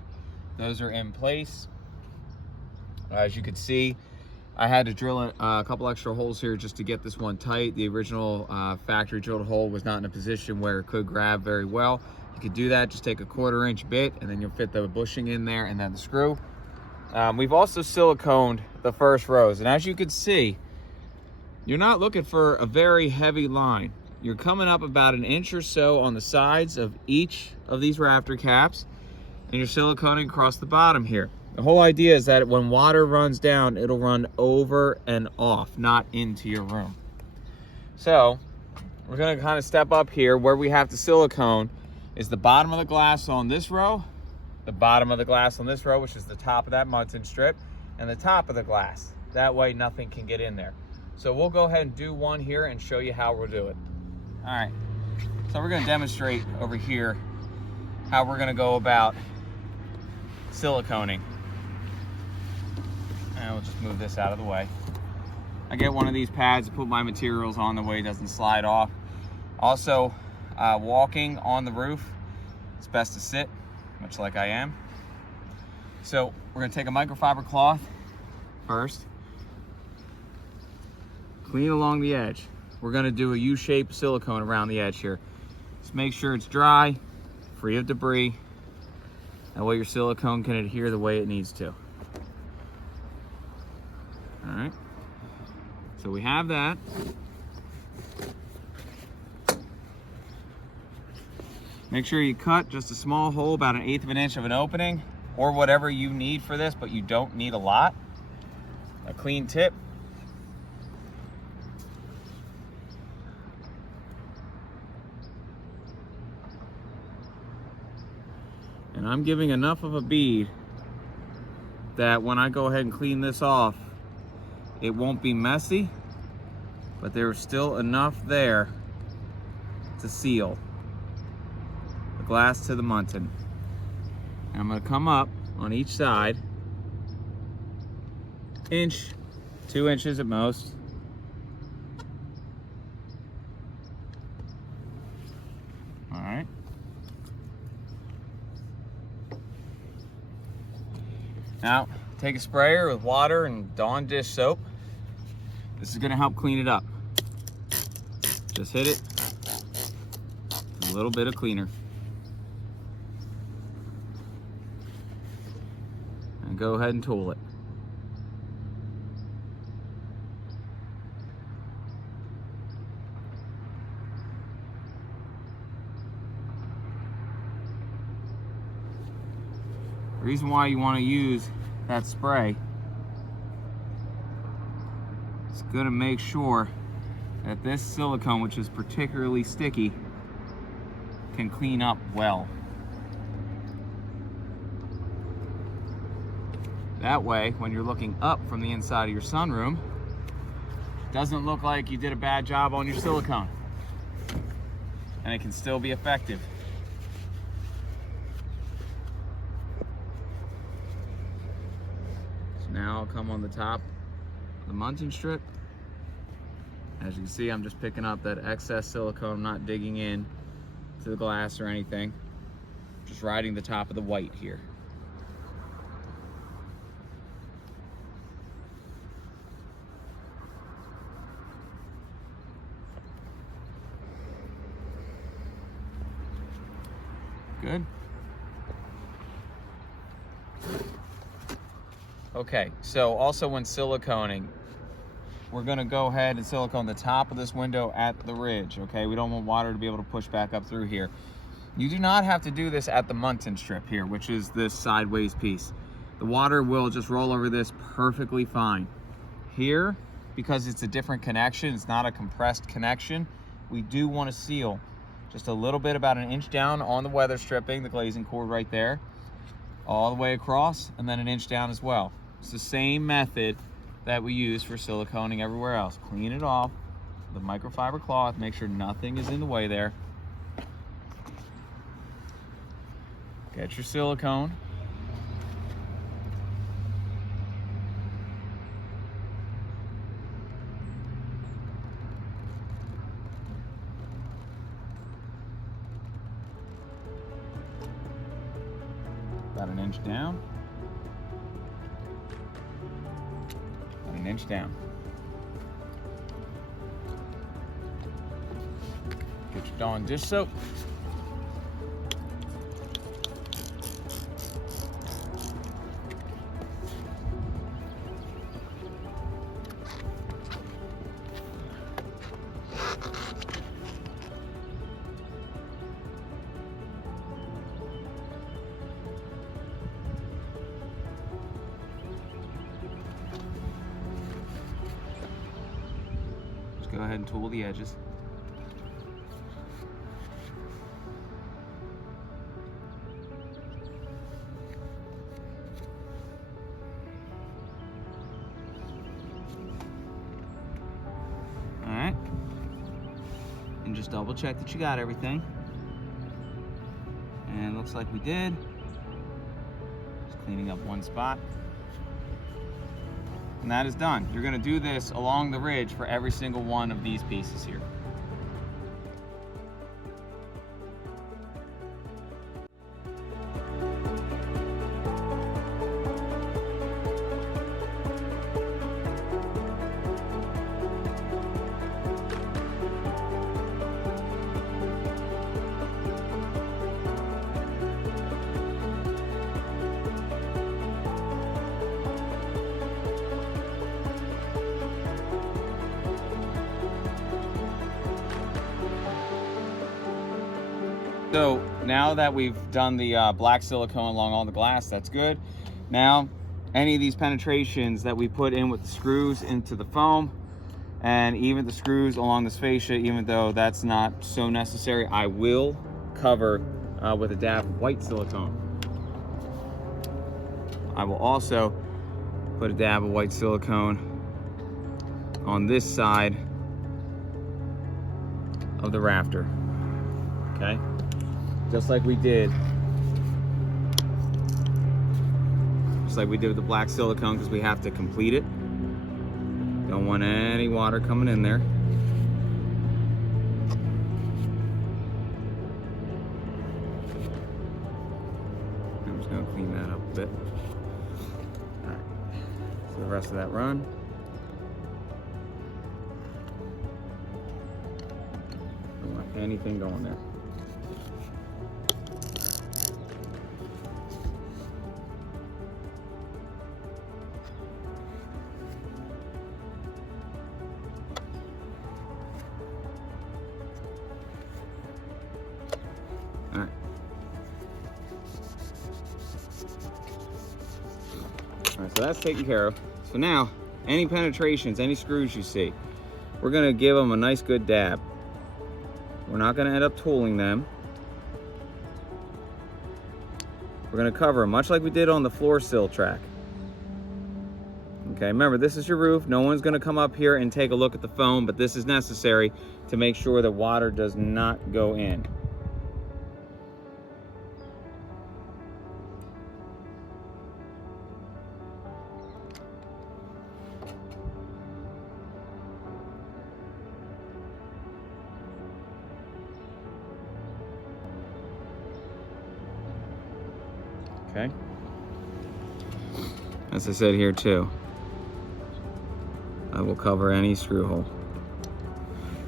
those are in place. As you can see, I had to drill a couple extra holes here just to get this one tight. The original factory drilled hole was not in a position where it could grab very well. You could do that, just take a 1/4 inch bit and then you'll fit the bushing in there and then the screw. We've also siliconed the first rows, and as you can see, you're not looking for a very heavy line. You're coming up about 1 inch or so on the sides of each of these rafter caps, and you're siliconing across the bottom here. The whole idea is that when water runs down, it'll run over and off, not into your room. So we're gonna kind of step up here. Where we have to silicone is the bottom of the glass on this row, the bottom of the glass on this row, which is the top of that Munson strip, and the top of the glass. That way nothing can get in there. So we'll go ahead and do one here and show you how we'll do it. All right, so we're gonna demonstrate over here how we're gonna go about siliconing. And we'll just move this out of the way. I get one of these pads to put my materials on the way it doesn't slide off. Also, walking on the roof, it's best to sit, much like I am. So we're gonna take a microfiber cloth first, clean along the edge. We're gonna do a U-shaped silicone around the edge here. Just make sure it's dry, free of debris. That way your silicone can adhere the way it needs to. All right, so we have that. Make sure you cut just a small hole, about 1/8 of an inch of an opening, or whatever you need for this, but you don't need a lot. A clean tip. And I'm giving enough of a bead that when I go ahead and clean this off, it won't be messy, but there's still enough there to seal the glass to the Munson. And I'm gonna come up on each side, 1 inch, 2 inches at most. All right. Now, take a sprayer with water and Dawn dish soap. This is gonna help clean it up. Just hit it, a little bit of cleaner. And go ahead and tool it. The reason why you want to use that spray is going to make sure that this silicone, which is particularly sticky, can clean up well. That way, when you're looking up from the inside of your sunroom, it doesn't look like you did a bad job on your silicone, and it can still be effective. Now I'll come on the top of the Munson strip. As you can see, I'm just picking up that excess silicone. I'm not digging in to the glass or anything. Just riding the top of the white here. Good. Okay, so also when siliconing, we're gonna go ahead and silicone the top of this window at the ridge, okay? We don't want water to be able to push back up through here. You do not have to do this at the Munson strip here, which is this sideways piece. The water will just roll over this perfectly fine. Here, because it's a different connection, it's not a compressed connection, we do want to seal just a little bit, about 1 inch down on the weather stripping, the glazing cord right there, all the way across, and then 1 inch down as well. It's the same method that we use for siliconing everywhere else. Clean it off with a microfiber cloth, make sure nothing is in the way there. Get your silicone. About an inch down. About an inch down. Get your Dawn dish soap. Go ahead and tool the edges. All right. And just double check that you got everything. And looks like we did. Just cleaning up one spot. And that is done. You're gonna do this along the ridge for every single one of these pieces here. So now that we've done the black silicone along all the glass, that's good. Now, any of these penetrations that we put in with the screws into the foam, and even the screws along this fascia, even though that's not so necessary, I will cover with a dab of white silicone. I will also put a dab of white silicone on this side of the rafter, okay? Just like we did with the black silicone, because we have to complete it. Don't want any water coming in there. I'm just gonna clean that up a bit. All right, so the rest of that run. Don't want anything going there. All right, so that's taken care of. So now, any penetrations, any screws you see, we're gonna give them a nice good dab. We're not gonna end up tooling them. We're gonna cover them, much like we did on the floor sill track. Okay, remember, this is your roof. No one's gonna come up here and take a look at the foam, but this is necessary to make sure that water does not go in. Okay. As I said here too, I will cover any screw hole.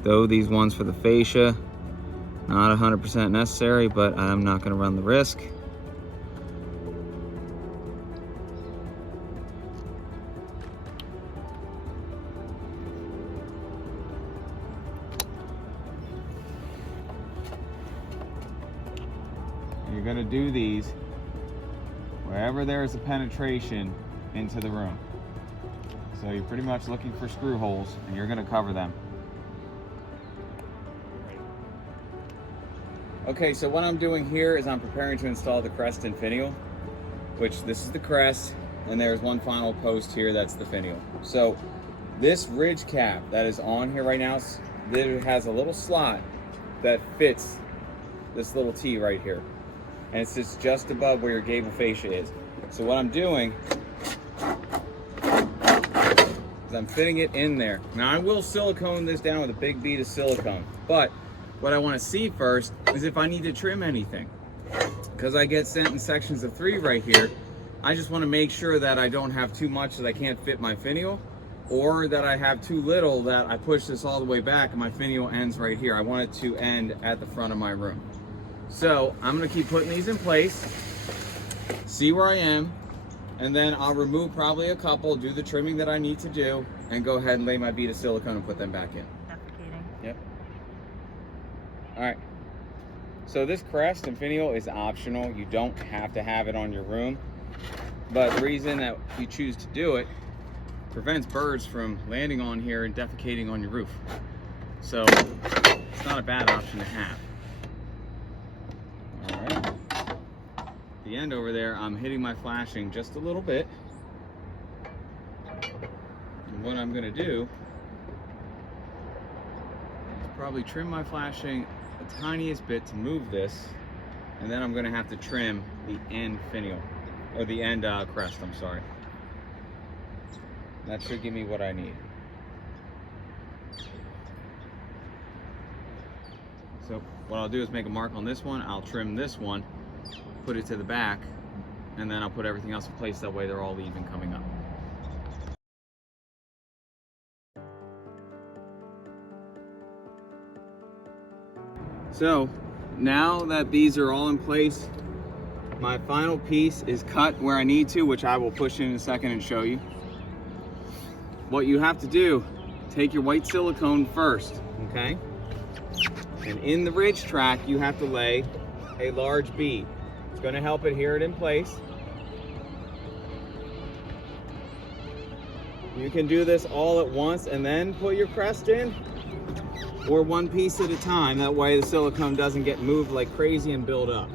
Though these ones for the fascia, not 100% necessary, but I'm not going to run the risk. You're going to do these wherever there is a penetration into the room. So you're pretty much looking for screw holes, and you're going to cover them. Okay, so what I'm doing here is I'm preparing to install the crest and finial, which this is the crest, and there's one final post here that's the finial. So this ridge cap that is on here right now, it has a little slot that fits this little T right here. And it sits just above where your gable fascia is. So what I'm doing is I'm fitting it in there. Now I will silicone this down with a big bead of silicone, but what I want to see first is if I need to trim anything. Because because I get sent in sections of 3 right here, I just want to make sure that I don't have too much that I can't fit my finial, or that I have too little that I push this all the way back and my finial ends right here. I want it to end at the front of my room. So I'm going to keep putting these in place, see where I am, and then I'll remove probably a couple, do the trimming that I need to do, and go ahead and lay my bead of silicone and put them back in. Defecating. Yep. All right. So this crest and finial is optional. You don't have to have it on your room. But the reason that you choose to do it prevents birds from landing on here and defecating on your roof. So it's not a bad option to have. All right. The end over there, I'm hitting my flashing just a little bit. And what I'm gonna do is probably trim my flashing the tiniest bit to move this, and then I'm gonna have to trim the end finial, or the end crest, I'm sorry. That should give me what I need. So what I'll do is make a mark on this one, I'll trim this one, put it to the back, and then I'll put everything else in place, that way they're all even coming up. So now that these are all in place, my final piece is cut where I need to, which I will push in a second and show you. What you have to do, take your white silicone first, okay? And in the ridge track, you have to lay a large bead. It's going to help adhere it in place. You can do this all at once and then put your crest in, or one piece at a time. That way the silicone doesn't get moved like crazy and build up.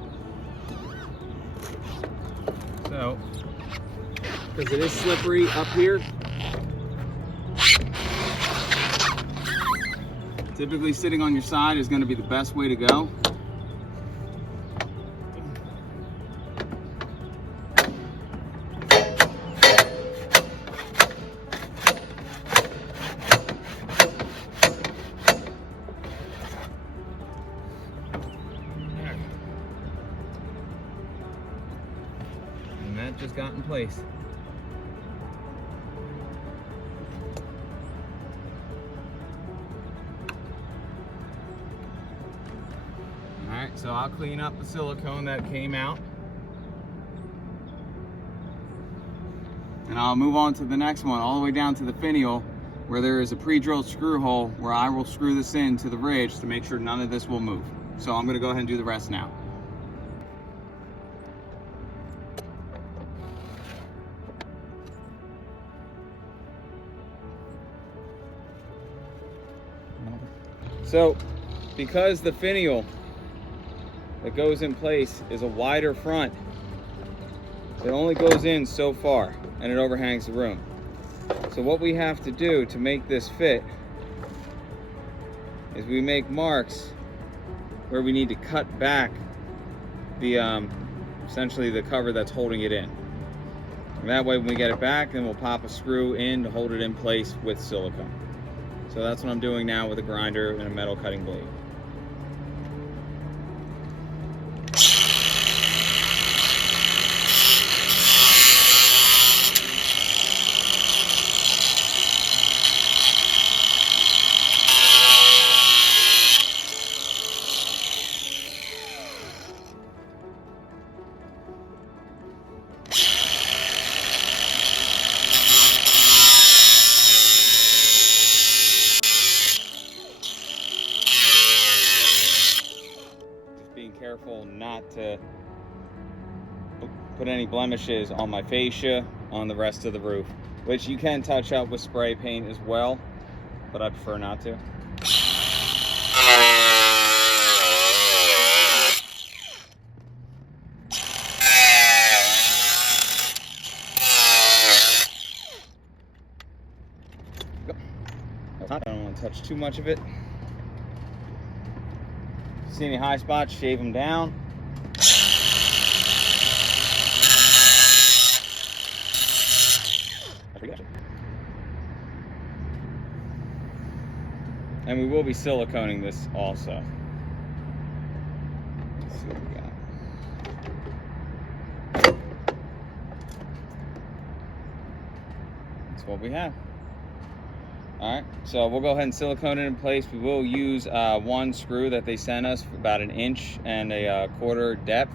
So, because it is slippery up here, typically sitting on your side is going to be the best way to go. And that just got in place. Alright, so I'll clean up the silicone that came out. And I'll move on to the next one, all the way down to the finial, where there is a pre-drilled screw hole where I will screw this in to the ridge to make sure none of this will move. So I'm going to go ahead and do the rest now. So, because the finial that goes in place is a wider front, it only goes in so far and it overhangs the room. So what we have to do to make this fit is we make marks where we need to cut back the essentially the cover that's holding it in. And that way when we get it back, then we'll pop a screw in to hold it in place with silicone. So that's what I'm doing now with a grinder and a metal cutting blade. Careful not to put any blemishes on my fascia on the rest of the roof, which you can touch up with spray paint as well, but I prefer not to. I don't want to touch too much of it. See any high spots, shave them down. And we will be siliconing this also. Let's see what we got. what we have. All right, so we'll go ahead and silicone it in place. We will use one screw that they sent us for about 1 inch and a quarter depth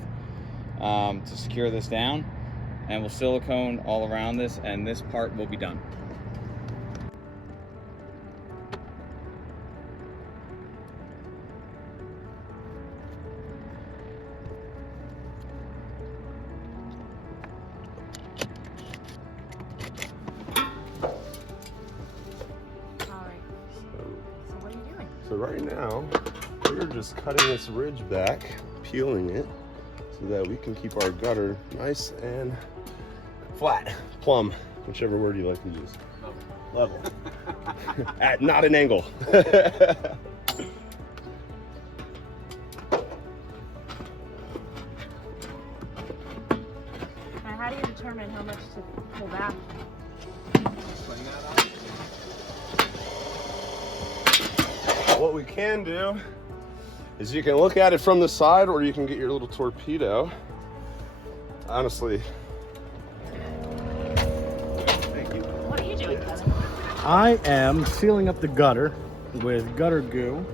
to secure this down. And we'll silicone all around this, and this part will be done. So right now, we're just cutting this ridge back, peeling it, so that we can keep our gutter nice and flat, plumb, whichever word you like to use. Level. At not an angle. And how do you determine how much to pull back? What we can do is you can look at it from the side, or you can get your little torpedo. Honestly. Thank you. What are you doing, Kevin? I am sealing up the gutter with gutter goo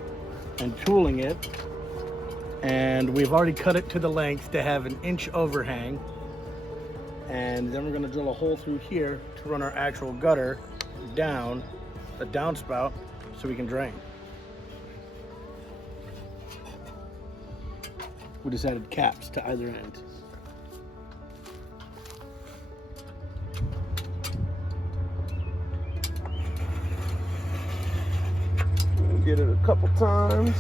and tooling it. And we've already cut it to the length to have 1 inch overhang. And then we're gonna drill a hole through here to run our actual gutter down, a downspout, so we can drain. We just added caps to either end. Get it a couple times.